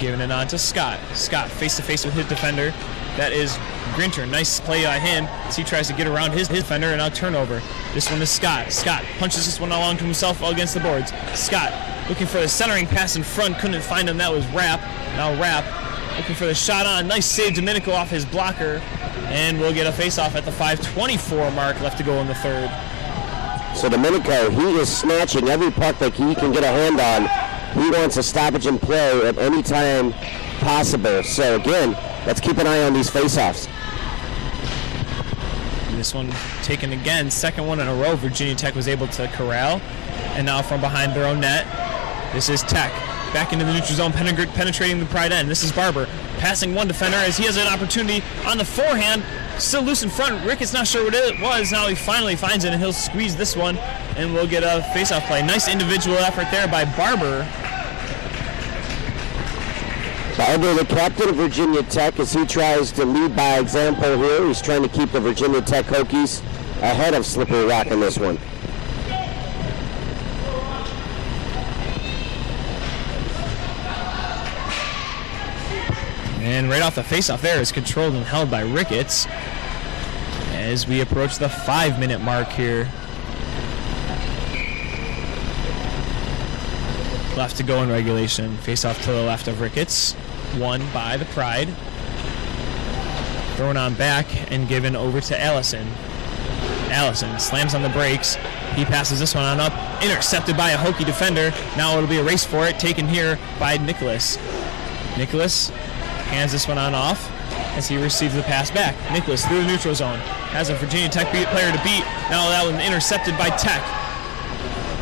Giving it on to Scott. Scott face-to-face with his defender. That is Grinter. Nice play by him as he tries to get around his defender, and now turnover. This one is Scott. Scott punches this one along to himself against the boards. Scott looking for the centering pass in front. Couldn't find him. That was Rapp. Now Rapp looking for the shot on. Nice save, Domenico off his blocker. And we'll get a face-off at the 5:24 mark left to go in the third. So Domenico, he is snatching every puck that he can get a hand on. He wants a stoppage in play at any time possible. So again, let's keep an eye on these face-offs. This one taken again, second one in a row. Virginia Tech was able to corral. And now from behind their own net, this is Tech. Back into the neutral zone, penetrating the Pride end. This is Barber passing one defender as he has an opportunity on the forehand. Still loose in front. Ricketts not sure what it was. Now he finally finds it, and he'll squeeze this one, and we'll get a face-off play. Nice individual effort there by Barber. Barber, the captain of Virginia Tech, as he tries to lead by example here. He's trying to keep the Virginia Tech Hokies ahead of Slippery Rock in this one. And right off the face-off there is controlled and held by Ricketts as we approach the 5-minute mark here. Left to go in regulation. Face-off to the left of Ricketts. Won by the Pride. Thrown on back and given over to Allison. Allison slams on the brakes. He passes this one on up. Intercepted by a Hokie defender. Now it'll be a race for it. Taken here by Nicholas. Nicholas hands this one on off as he receives the pass back. Nicholas through the neutral zone. Has a Virginia Tech player to beat. Now that one intercepted by Tech.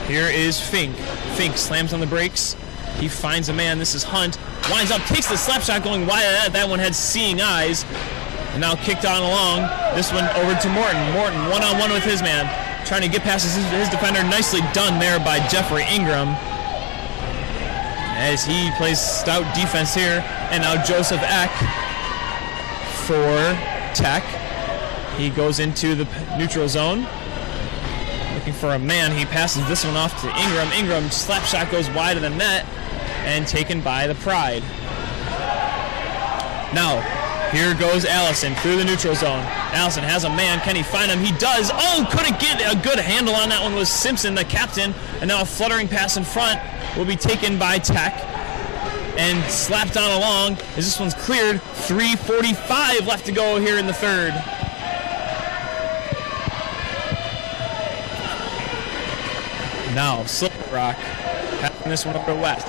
Here is Fink. Fink slams on the brakes. He finds a man. This is Hunt. Winds up, takes the slap shot going wide of that. That one had seeing eyes. And now kicked on along. This one over to Morton. Morton one-on-one with his man. Trying to get past his defender. Nicely done there by Jeffrey Ingram. As he plays stout defense here. And now Joseph Eck for Tech. He goes into the neutral zone. Looking for a man. He passes this one off to Ingram. Ingram slap shot goes wide of the net and taken by the Pride. Now, here goes Allison through the neutral zone. Allison has a man. Can he find him? He does. Oh, couldn't get a good handle on that one was Simpson, the captain. And now a fluttering pass in front will be taken by Tech and slapped on along as this one's cleared. 3:45 left to go here in the third. Now, Slippery Rock passing this one over to West.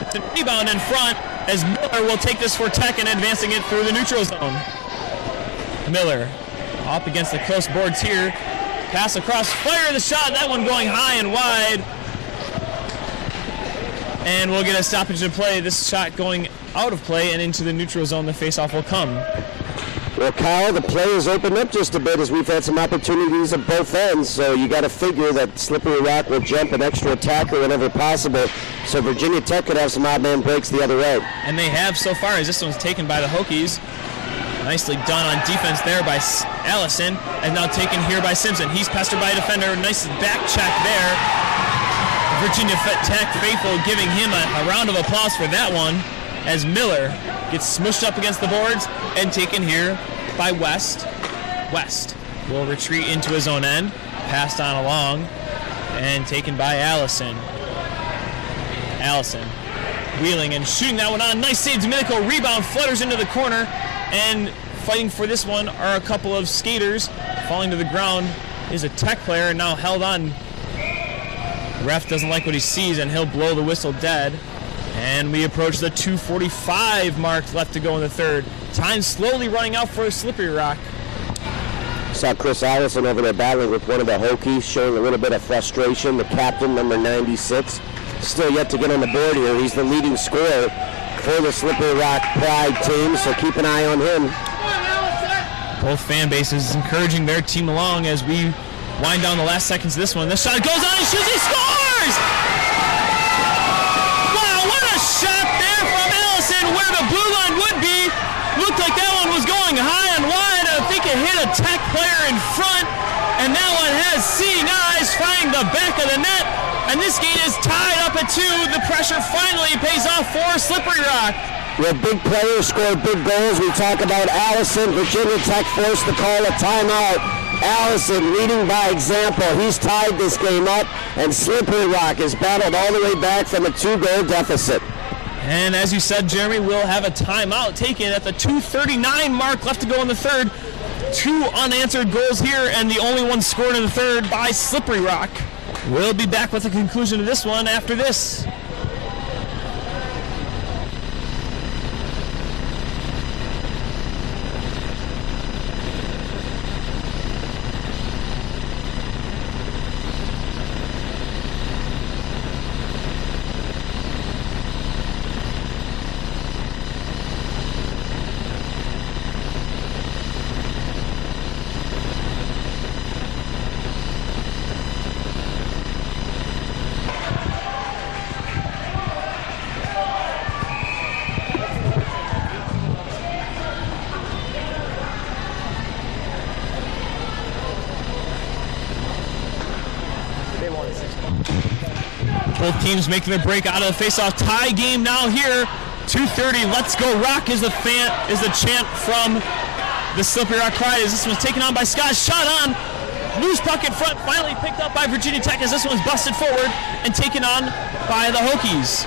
It's a rebound in front as Miller will take this for Tech and advancing it through the neutral zone. Miller up against the close boards here. Pass across, fire the shot. That one going high and wide. And we'll get a stoppage in play. This shot going out of play and into the neutral zone. The faceoff will come. Well, Kyle, the play has opened up just a bit as we've had some opportunities at both ends, so you got to figure that Slippery Rock will jump an extra attacker whenever possible, so Virginia Tech could have some odd man breaks the other way. And they have so far as this one's taken by the Hokies. Nicely done on defense there by Allison, and now taken here by Simpson. He's pestered by a defender. Nice back check there. Virginia Tech faithful giving him a round of applause for that one as Miller gets smushed up against the boards and taken here by West. West will retreat into his own end, passed on along, and taken by Allison. Allison wheeling and shooting that one on. Nice save, Domenico. Rebound, flutters into the corner, and fighting for this one are a couple of skaters. Falling to the ground is a Tech player, and now held on. The ref doesn't like what he sees, and he'll blow the whistle dead. And we approach the 2:45 mark left to go in the third. Time slowly running out for Slippery Rock. Saw Chris Allison over there battling with one of the Hokies, showing a little bit of frustration. The captain, number 96, still yet to get on the board here. He's the leading scorer for the Slippery Rock Pride team, so keep an eye on him. Both fan bases encouraging their team along as we wind down the last seconds of this one. This shot goes on and shoots, he scores! Shot there from Allison where the blue line would be. Looked like that one was going high and wide. A hit a Tech player in front, and that one has seeing eyes finding the back of the net, and this game is tied up at 2. The pressure finally pays off for Slippery Rock. Where big players score big goals. We talk about Allison. Virginia Tech forced to call a timeout. Allison leading by example. He's tied this game up, and Slippery Rock is battled all the way back from a 2-goal deficit. And as you said, Jeremy, we'll have a timeout taken at the 2:39 mark left to go in the third. 2 unanswered goals here, and the only one scored in the third by Slippery Rock. We'll be back with the conclusion of this one after this. Both teams making their break out of the face-off. Tie game now here. 2:30. Let's go Rock is the chant from the Slippery Rock Pride as this one's taken on by Scott. Shot on. Loose puck in front. Finally picked up by Virginia Tech as this one's busted forward and taken on by the Hokies.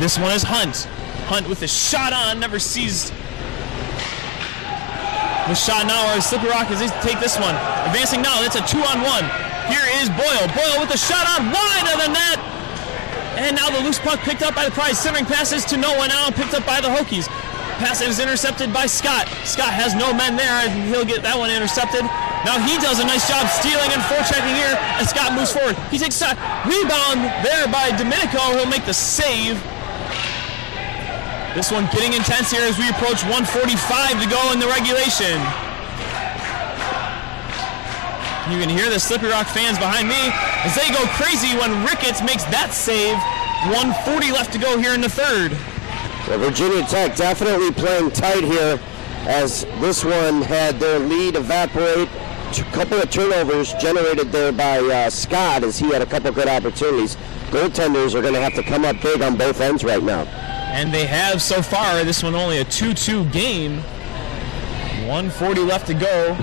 This one is Hunt. Hunt with a shot on. Never seized the shot now. Or Slippery Rock as they take this one. Advancing now. It's a 2-on-1. Here is Boyle. Boyle with a shot on wide of the net. And now the loose puck picked up by the Pride. Centering passes to Noah now and picked up by the Hokies. Pass is intercepted by Scott. Scott has no men there and he'll get that one intercepted. Now he does a nice job stealing and forechecking here and Scott moves forward. He takes a rebound there by Domenico. He'll make the save. This one getting intense here as we approach 1:45 to go in the regulation. You can hear the Slippery Rock fans behind me as they go crazy when Ricketts makes that save. 1:40 left to go here in the third. Well, Virginia Tech definitely playing tight here as this one had their lead evaporate. A couple of turnovers generated there by Scott as he had a couple good opportunities. Goaltenders are going to have to come up big on both ends right now. And they have so far. This one only a 2-2 game. 1:40 left to go.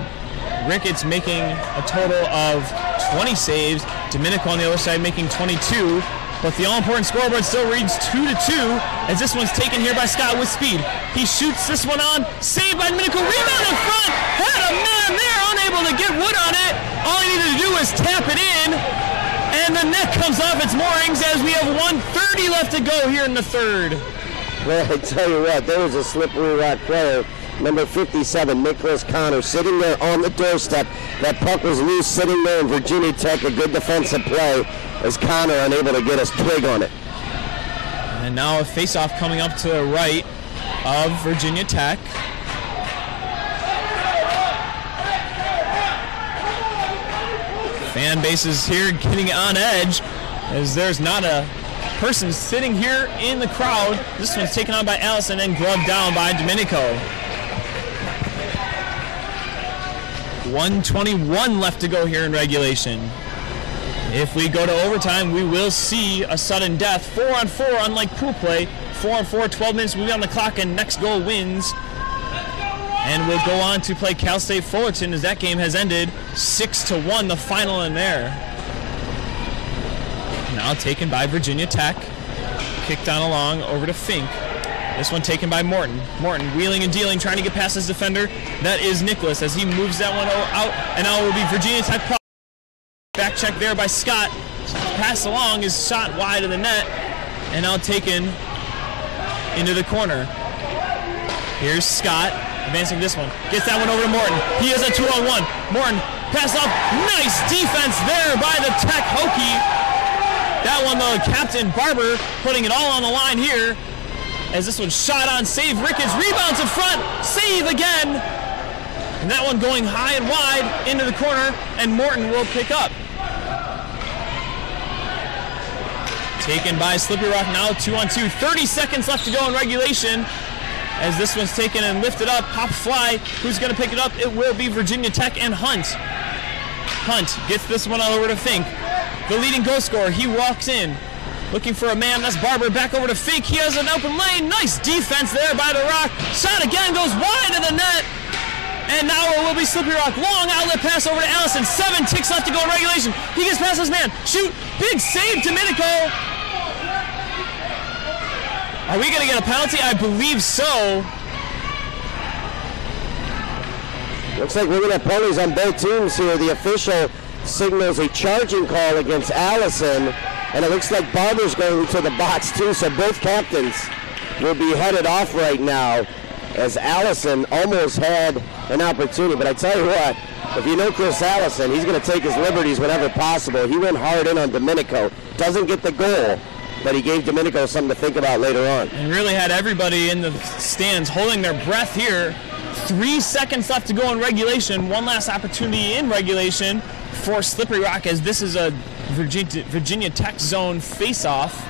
Ricketts making a total of 20 saves. Domenico on the other side making 22. But the all-important scoreboard still reads 2-2 as this one's taken here by Scott with speed. He shoots this one on. Saved by Domenico. Rebound in front. Had a man there. Unable to get wood on it. All he needed to do was tap it in. And the net comes off its moorings as we have 1:30 left to go here in the third. Well, I tell you what, there was a Slippery Rock player, number 57, Nicholas Connor, sitting there on the doorstep. That puck was loose, sitting there in Virginia Tech, a good defensive play, as Connor unable to get his twig on it. And now a face-off coming up to the right of Virginia Tech. Fan base is here getting on edge as there's not a person sitting here in the crowd. This one's taken on by Allison and gloved down by Domenico. 1:21 left to go here in regulation. If we go to overtime, we will see a sudden death. 4-on-4, unlike pool play. 4-on-4, 12 minutes will be on the clock, and next goal wins. And we'll go on to play Cal State Fullerton as that game has ended 6-1, the final in there. Now taken by Virginia Tech. Kicked on along over to Fink. This one taken by Morton. Morton wheeling and dealing, trying to get past his defender. That is Nicholas as he moves that one out. And now it will be Virginia Tech. Back check there by Scott. Pass along is shot wide of the net. And now taken into the corner. Here's Scott advancing this one. Gets that one over to Morton. He has a 2-on-1. Morton pass up. Nice defense there by the Tech Hokie. That one, the captain, Barber, putting it all on the line here. As this one shot on, save Ricketts, rebounds in front, save again. And that one going high and wide into the corner, and Morton will pick up. Taken by Slippery Rock now, 2-on-2. 30 seconds left to go in regulation. as this one's taken and lifted up. Pop fly. Who's going to pick it up? It will be Virginia Tech and Hunt. Hunt gets this one over to Fink. The leading goal scorer, he walks in. Looking for a man, that's Barber. Back over to Fink. He has an open lane. Nice defense there by the Rock. Shot again, goes wide of the net. And now it will be Slippery Rock. Long outlet pass over to Allison. 7 ticks left to go in regulation. He gets past his man. Shoot. Big save, Domenico. Are we going to get a penalty? I believe so. Looks like we're going to have penalties on both teams here. The official signals a charging call against Allison. And it looks like Barber's going to the box too. So both captains will be headed off right now, as Allison almost had an opportunity. But I tell you what, if you know Chris Allison, he's going to take his liberties whenever possible. He went hard in on Domenico. Doesn't get the goal, but he gave Domenico something to think about later on. And really had everybody in the stands holding their breath here. 3 seconds left to go in regulation. One last opportunity in regulation for Slippery Rock, as this is a Virginia Tech zone face-off.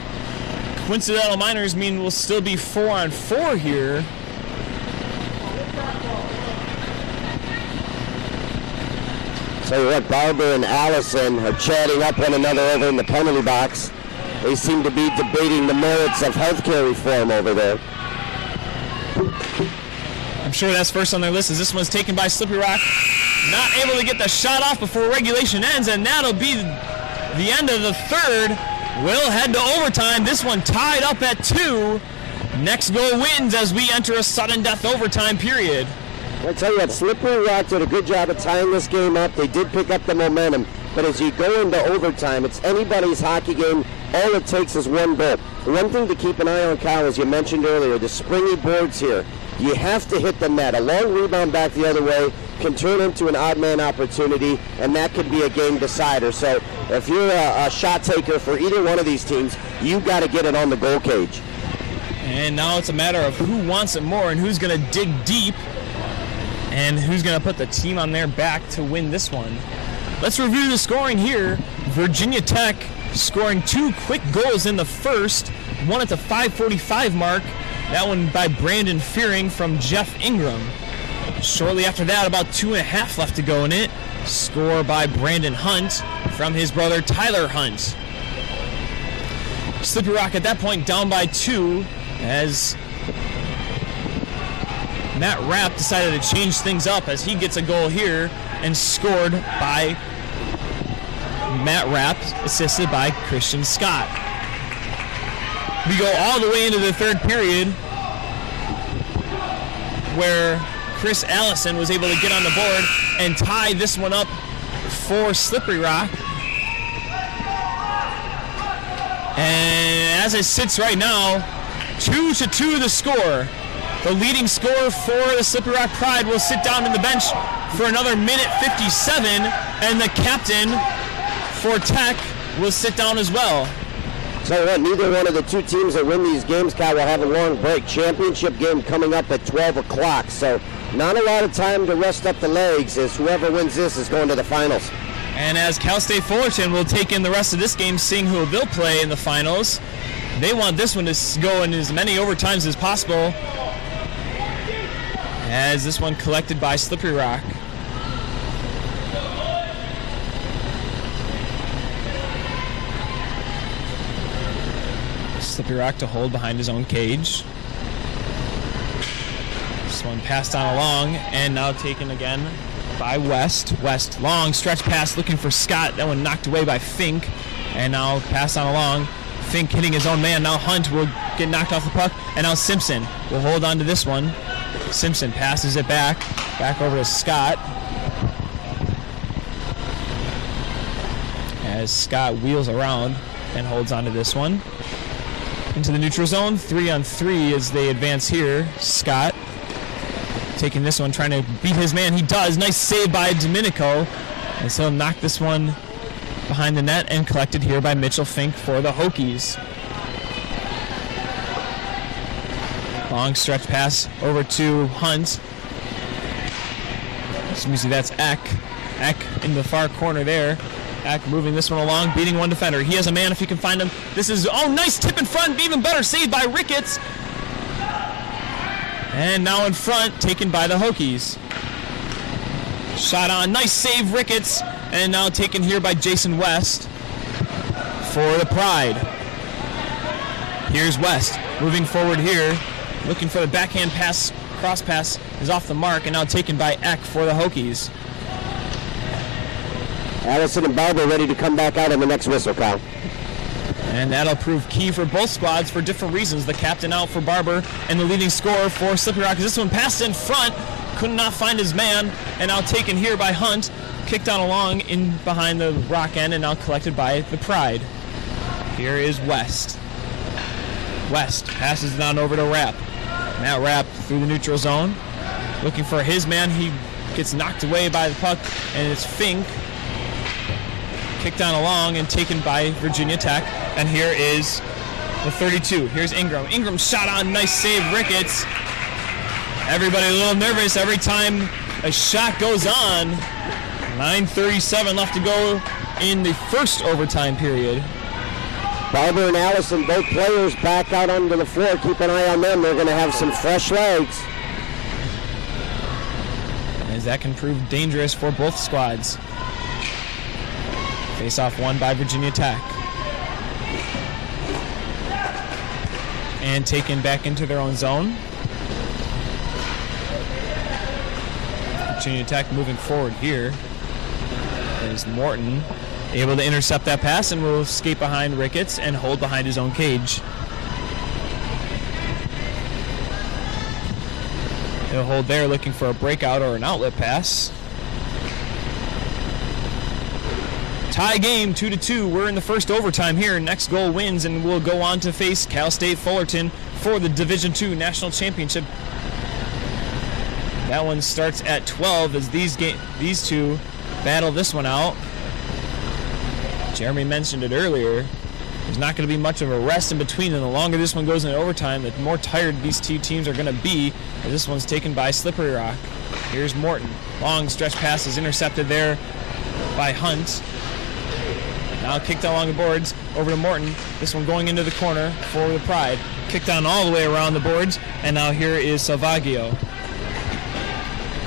Coincidental minors mean we'll still be 4-on-4 here. Tell you what, Barber and Allison are chatting up one another over in the penalty box. They seem to be debating the merits of healthcare reform over there. I'm sure that's first on their list, as this one's taken by Slippery Rock. Not able to get the shot off before regulation ends, and that'll be the end of the third. We'll head to overtime. This one tied up at 2. Next goal wins as we enter a sudden death overtime period. I tell you what, Slippery Rock did a good job of tying this game up. They did pick up the momentum, but as you go into overtime, it's anybody's hockey game. All it takes is one goal. One thing to keep an eye on, Kyle, as you mentioned earlier, the springy boards here. You have to hit the net. A long rebound back the other way can turn into an odd man opportunity, and that could be a game decider. So if you're a shot taker for either one of these teams, you got to get it on the goal cage. And now it's a matter of who wants it more and who's going to dig deep and who's going to put the team on their back to win this one. Let's review the scoring here. Virginia Tech scoring 2 quick goals in the first, one at the 5:45 mark. That one by Brandon Fearing from Jeff Ingram. Shortly after that, about 2.5 left to go in it. Score by Brandon Hunt from his brother Tyler Hunt. Slippery Rock at that point down by 2, as Matt Rapp decided to change things up as he gets a goal here, and scored by Matt Rapp, assisted by Christian Scott. We go all the way into the third period, where Chris Allison was able to get on the board and tie this one up for Slippery Rock. And as it sits right now, 2-2 the score. The leading scorer for the Slippery Rock Pride will sit down in the bench for another minute 57, and the captain for Tech will sit down as well. So what, neither one of the two teams that win these games, Kyle, will have a long break. Championship game coming up at 12 o'clock, so not a lot of time to rest up the legs, as whoever wins this is going to the finals. And as Cal State Fullerton will take in the rest of this game, seeing who they'll play in the finals, they want this one to go in as many overtimes as possible, as this one collected by Slippery Rock. Slippery Rock to hold behind his own cage. This one passed on along, and now taken again by West. West, long stretch pass looking for Scott. That one knocked away by Fink, and now passed on along. Fink hitting his own man. Now Hunt will get knocked off the puck, and now Simpson will hold on to this one. Simpson passes it back over to Scott, as Scott wheels around and holds on to this one. Into the neutral zone, 3-on-3 as they advance here. Scott taking this one, trying to beat his man. He does. Nice save by Domenico, as he'll knock this one behind the net, and collected here by Mitchell Fink for the Hokies. Long stretch pass over to Hunt. Excuse me, that's Eck. Eck in the far corner there. Eck moving this one along, beating one defender. He has a man if he can find him. This is, oh, nice tip in front, even better save by Ricketts. And now in front, taken by the Hokies. Shot on, nice save, Ricketts. And now taken here by Jason West for the Pride. Here's West, moving forward here, looking for the backhand pass, cross pass is off the mark, and now taken by Eck for the Hokies. Allison and Barber ready to come back out on the next whistle, Kyle. And that'll prove key for both squads for different reasons. The captain out for Barber and the leading scorer for Slippery Rock. This one passed in front, could not find his man, and now taken here by Hunt. Kicked on along in behind the rock end and now collected by the Pride. Here is West. West passes it on over to Rapp. Now Rapp through the neutral zone. Looking for his man. He gets knocked away by the puck, and it's Fink. Kicked on along and taken by Virginia Tech. And here is the 32. Here's Ingram. Ingram shot on. Nice save, Ricketts. Everybody a little nervous every time a shot goes on. 9:37 left to go in the first overtime period. Barber and Allison, both players back out onto the floor. Keep an eye on them. They're going to have some fresh legs. As that can prove dangerous for both squads. Face-off won by Virginia Tech. And taken back into their own zone. Virginia Tech moving forward here. Is Morton able to intercept that pass and will skate behind Ricketts and hold behind his own cage. He'll hold there looking for a breakout or an outlet pass. Tie game 2-2. We're in the first overtime here. Next goal wins and we'll go on to face Cal State Fullerton for the Division II National Championship. That one starts at 12 as these two battle this one out. Jeremy mentioned it earlier. There's not going to be much of a rest in between, and the longer this one goes into overtime, the more tired these two teams are going to be. As this one's taken by Slippery Rock. Here's Morton. Long stretch pass is intercepted there by Hunt. Now kicked along the boards over to Morton. This one going into the corner for the Pride. Kicked on all the way around the boards, and now here is Salvaggio.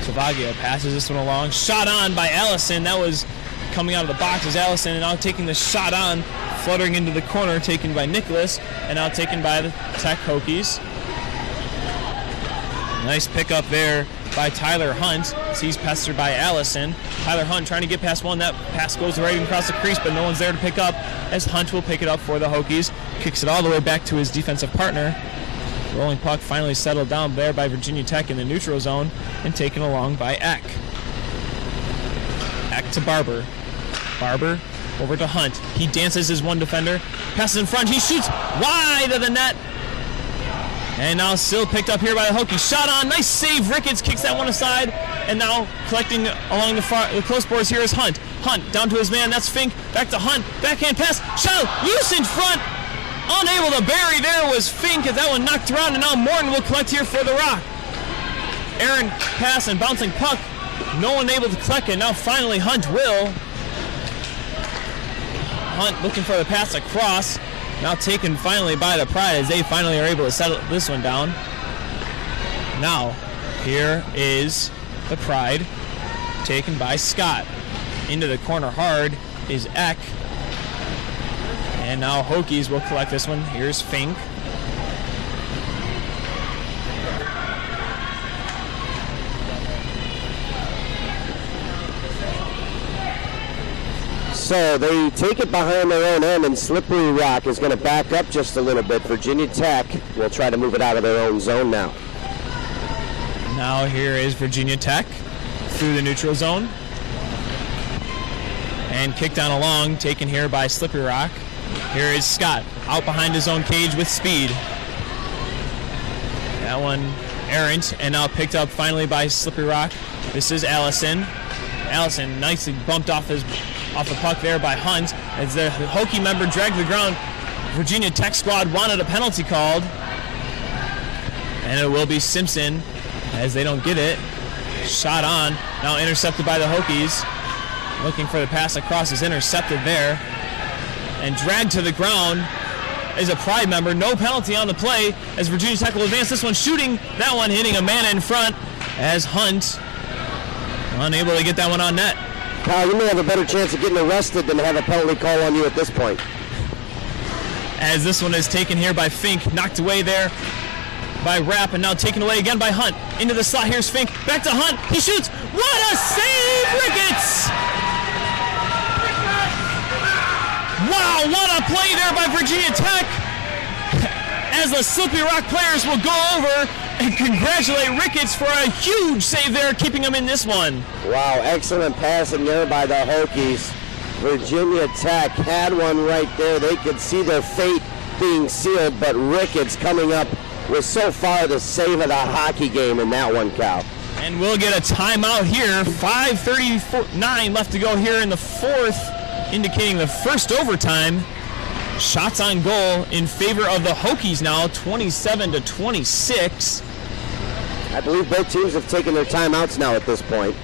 Salvaggio passes this one along. Shot on by Allison. That was coming out of the box as Allison, and now taking the shot on, fluttering into the corner, taken by Nicholas, and now taken by the Tech Hokies. Nice pickup there by Tyler Hunt. He's pestered by Allison. Tyler Hunt trying to get past one. That pass goes right across the crease, but no one's there to pick up as Hunt will pick it up for the Hokies. Kicks it all the way back to his defensive partner. Rolling puck finally settled down there by Virginia Tech in the neutral zone and taken along by Eck. Eck to Barber. Barber over to Hunt. He dances as one defender. Passes in front. He shoots wide of the net. And now still picked up here by the Hokies. Shot on. Nice save. Ricketts kicks that one aside. And now collecting along the close boards here is Hunt. Hunt down to his man. That's Fink. Back to Hunt. Backhand pass. Shot. Loose in front. Unable to bury there was Fink as that one knocked around. And now Morton will collect here for the Rock. Aaron pass and bouncing puck. No one able to collect it. Now finally Hunt will. Hunt looking for the pass across. Now taken finally by the Pride as they finally are able to settle this one down. Now, here is the Pride taken by Scott. Into the corner hard is Eck. And now Hokies will collect this one. Here's Fink. So they take it behind their own end, and Slippery Rock is going to back up just a little bit. Virginia Tech will try to move it out of their own zone now. Now here is Virginia Tech through the neutral zone. And kicked down along, taken here by Slippery Rock. Here is Scott, out behind his own cage with speed. That one errant, and now picked up finally by Slippery Rock. This is Allison. Allison nicely bumped off the puck there by Hunt as the Hokie member dragged to the ground. Virginia Tech squad wanted a penalty called. And it will be Simpson as they don't get it. Shot on, now intercepted by the Hokies. Looking for the pass across is intercepted there. And dragged to the ground is a Pride member. No penalty on the play as Virginia Tech will advance this one, shooting that one, hitting a man in front as Hunt unable to get that one on net. Kyle, you may have a better chance of getting arrested than to have a penalty call on you at this point. As this one is taken here by Fink, knocked away there by Rapp, and now taken away again by Hunt. Into the slot, here's Fink, back to Hunt, he shoots, what a save, Ricketts! Wow, what a play there by Virginia Tech! As the Slippery Rock players will go over and congratulate Ricketts for a huge save there, keeping him in this one. Wow, excellent passing there by the Hokies. Virginia Tech had one right there. They could see their fate being sealed, but Ricketts coming up with so far the save of the hockey game in that one, Cal. And we'll get a timeout here. 5:39 left to go here in the fourth, indicating the first overtime. Shots on goal in favor of the Hokies now, 27-26. I believe both teams have taken their timeouts now at this point.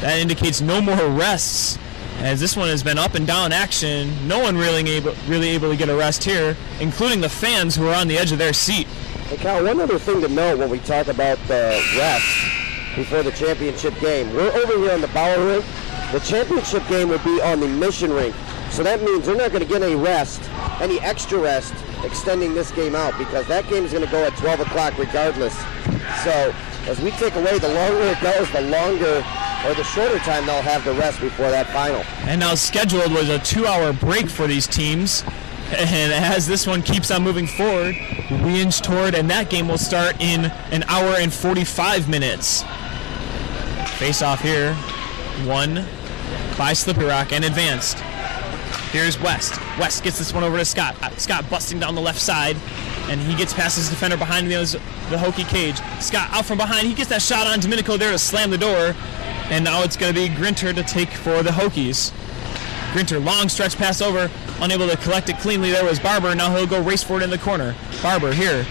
That indicates no more rests, as this one has been up and down action. No one really able to get a rest here, including the fans who are on the edge of their seat. Hey, Cal, one other thing to note when we talk about the rest before the championship game. We're over here on the Bauer rink. The championship game will be on the Mission rink. So that means they're not going to get any rest, any extra rest, extending this game out, because that game is going to go at 12 o'clock regardless. So as we take away, the longer it goes, the longer or the shorter time they'll have the rest before that final. And now scheduled was a 2-hour break for these teams. And as this one keeps on moving forward, we inch toward, and that game will start in an hour and 45 minutes. Face off here, won by Slippery Rock and advanced. Here's West. West gets this one over to Scott. Scott busting down the left side, and he gets past his defender behind the Hokie cage. Scott out from behind. He gets that shot on Domenico there to slam the door, and now it's going to be Grinter to take for the Hokies. Grinter, long stretch pass over, unable to collect it cleanly. There was Barber. Now he'll go race for it in the corner. Barber here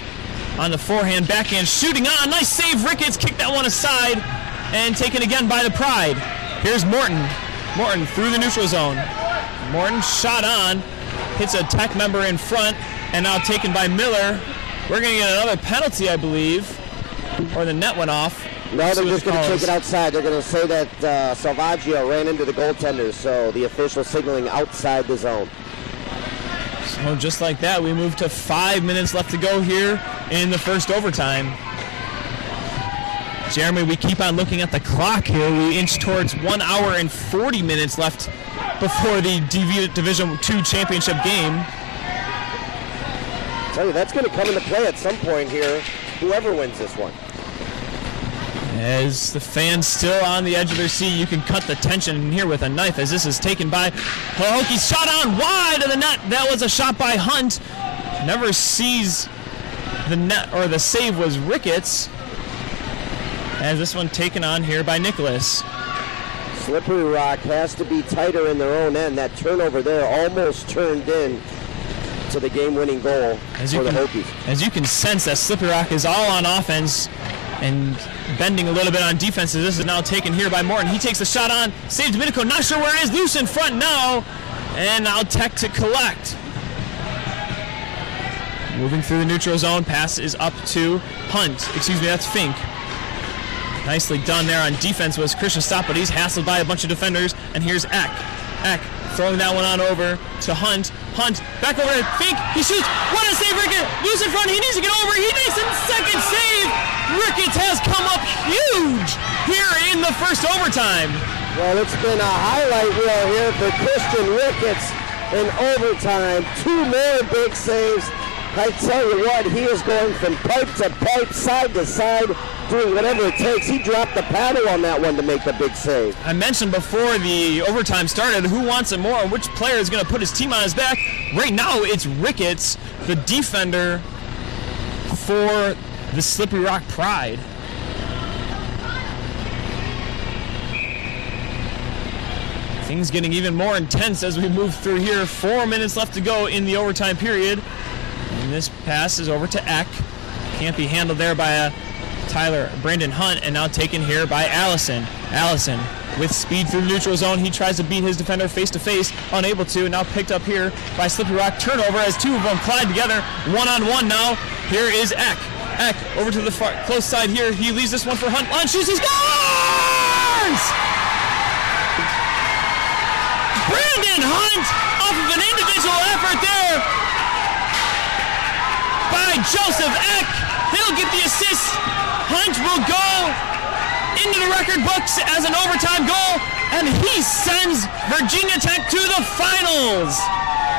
on the forehand, backhand, shooting on. Nice save, Ricketts. Kicked that one aside and taken again by the Pride. Here's Morton. Morton through the neutral zone. Morton shot on, hits a Tech member in front, and now taken by Miller. We're going to get another penalty, I believe, or the net went off. No, they're just going to take it outside. They're going to say that Salvaggio ran into the goaltender, so the official signaling outside the zone. So just like that, we move to 5 minutes left to go here in the first overtime. Jeremy, we keep on looking at the clock here. We inch towards 1 hour and 40 minutes left before the Division II championship game. I tell you, that's going to come into play at some point here, whoever wins this one. As the fans still on the edge of their seat, you can cut the tension in here with a knife as this is taken by Hokies. Shot on wide of the net. That was a shot by Hunt. Never sees the net, or the save was Ricketts. As this one taken on here by Nicholas. Slippery Rock has to be tighter in their own end. That turnover there almost turned in to the game-winning goal for the Hokies. As you can sense, that Slippery Rock is all on offense and bending a little bit on defense. This is now taken here by Morton. He takes the shot on, saves Domenico, not sure where it is, loose in front now, and now Tech to collect. Moving through the neutral zone, pass is up to Hunt. Excuse me, that's Fink. Nicely done there on defense was Christian Stop, but he's hassled by a bunch of defenders, and here's Eck. Eck throwing that one on over to Hunt. Hunt back over to Fink. He shoots. What a save, Ricketts. Loose in front. He needs to get over. He makes a second save. Ricketts has come up huge here in the first overtime. Well, it's been a highlight reel here for Christian Ricketts in overtime. 2 more big saves. I tell you what, he is going from pipe to pipe, side to side, doing whatever it takes. He dropped the paddle on that one to make the big save. I mentioned before the overtime started, who wants it more, and which player is going to put his team on his back. Right now, it's Ricketts, the defender for the Slippery Rock Pride. Things getting even more intense as we move through here. 4 minutes left to go in the overtime period. And this pass is over to Eck. Can't be handled there by Brandon Hunt, and now taken here by Allison. Allison with speed through the neutral zone. He tries to beat his defender face to face, unable to. Now picked up here by Slippery Rock. Turnover as two of them collide together. One-on-one now. Here is Eck. Eck over to the far, close side here. He leaves this one for Hunt. Hunt shoots. He scores! Brandon Hunt off of an individual effort there by Joseph Eck. He'll get the assist. Hunt will go into the record books as an overtime goal, and he sends Virginia Tech to the finals.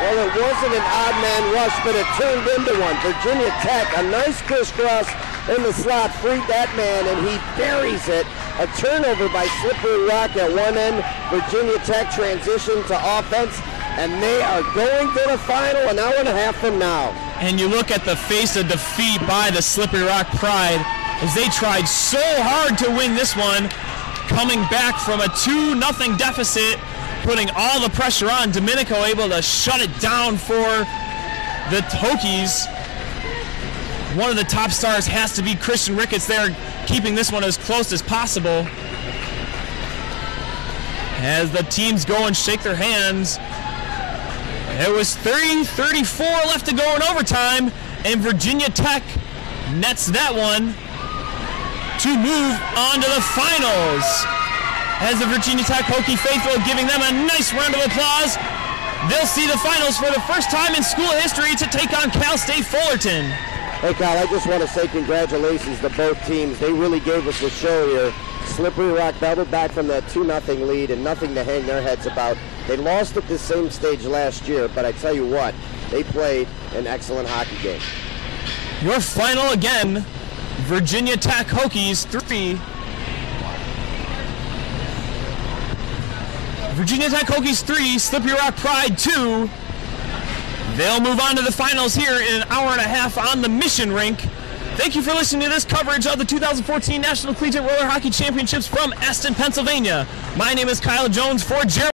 Well, it wasn't an odd man rush, but it turned into one. Virginia Tech, a nice crisscross in the slot, freed that man, and he buries it. A turnover by Slippery Rock at one end. Virginia Tech transitioned to offense, and they are going to the final an hour and a half from now. And you look at the face of defeat by the Slippery Rock Pride as they tried so hard to win this one, coming back from a 2-0 deficit, putting all the pressure on. Domenico able to shut it down for the Hokies. One of the top stars has to be Christian Ricketts there, keeping this one as close as possible. As the teams go and shake their hands, it was 30-34 left to go in overtime, and Virginia Tech nets that one to move on to the finals. As the Virginia Tech Hokie faithful giving them a nice round of applause. They'll see the finals for the first time in school history to take on Cal State Fullerton. Hey, Kyle, I just want to say congratulations to both teams. They really gave us a show here. Slippery Rock battled back from that 2-0 lead and nothing to hang their heads about. They lost at the same stage last year, but I tell you what, they played an excellent hockey game. Your final again, Virginia Tech Hokies 3. Virginia Tech Hokies 3, Slippery Rock Pride 2. They'll move on to the finals here in an hour and a half on the Mission Rink. Thank you for listening to this coverage of the 2014 National Collegiate Roller Hockey Championships from Eston, Pennsylvania. My name is Kyle Jones for Jeremy.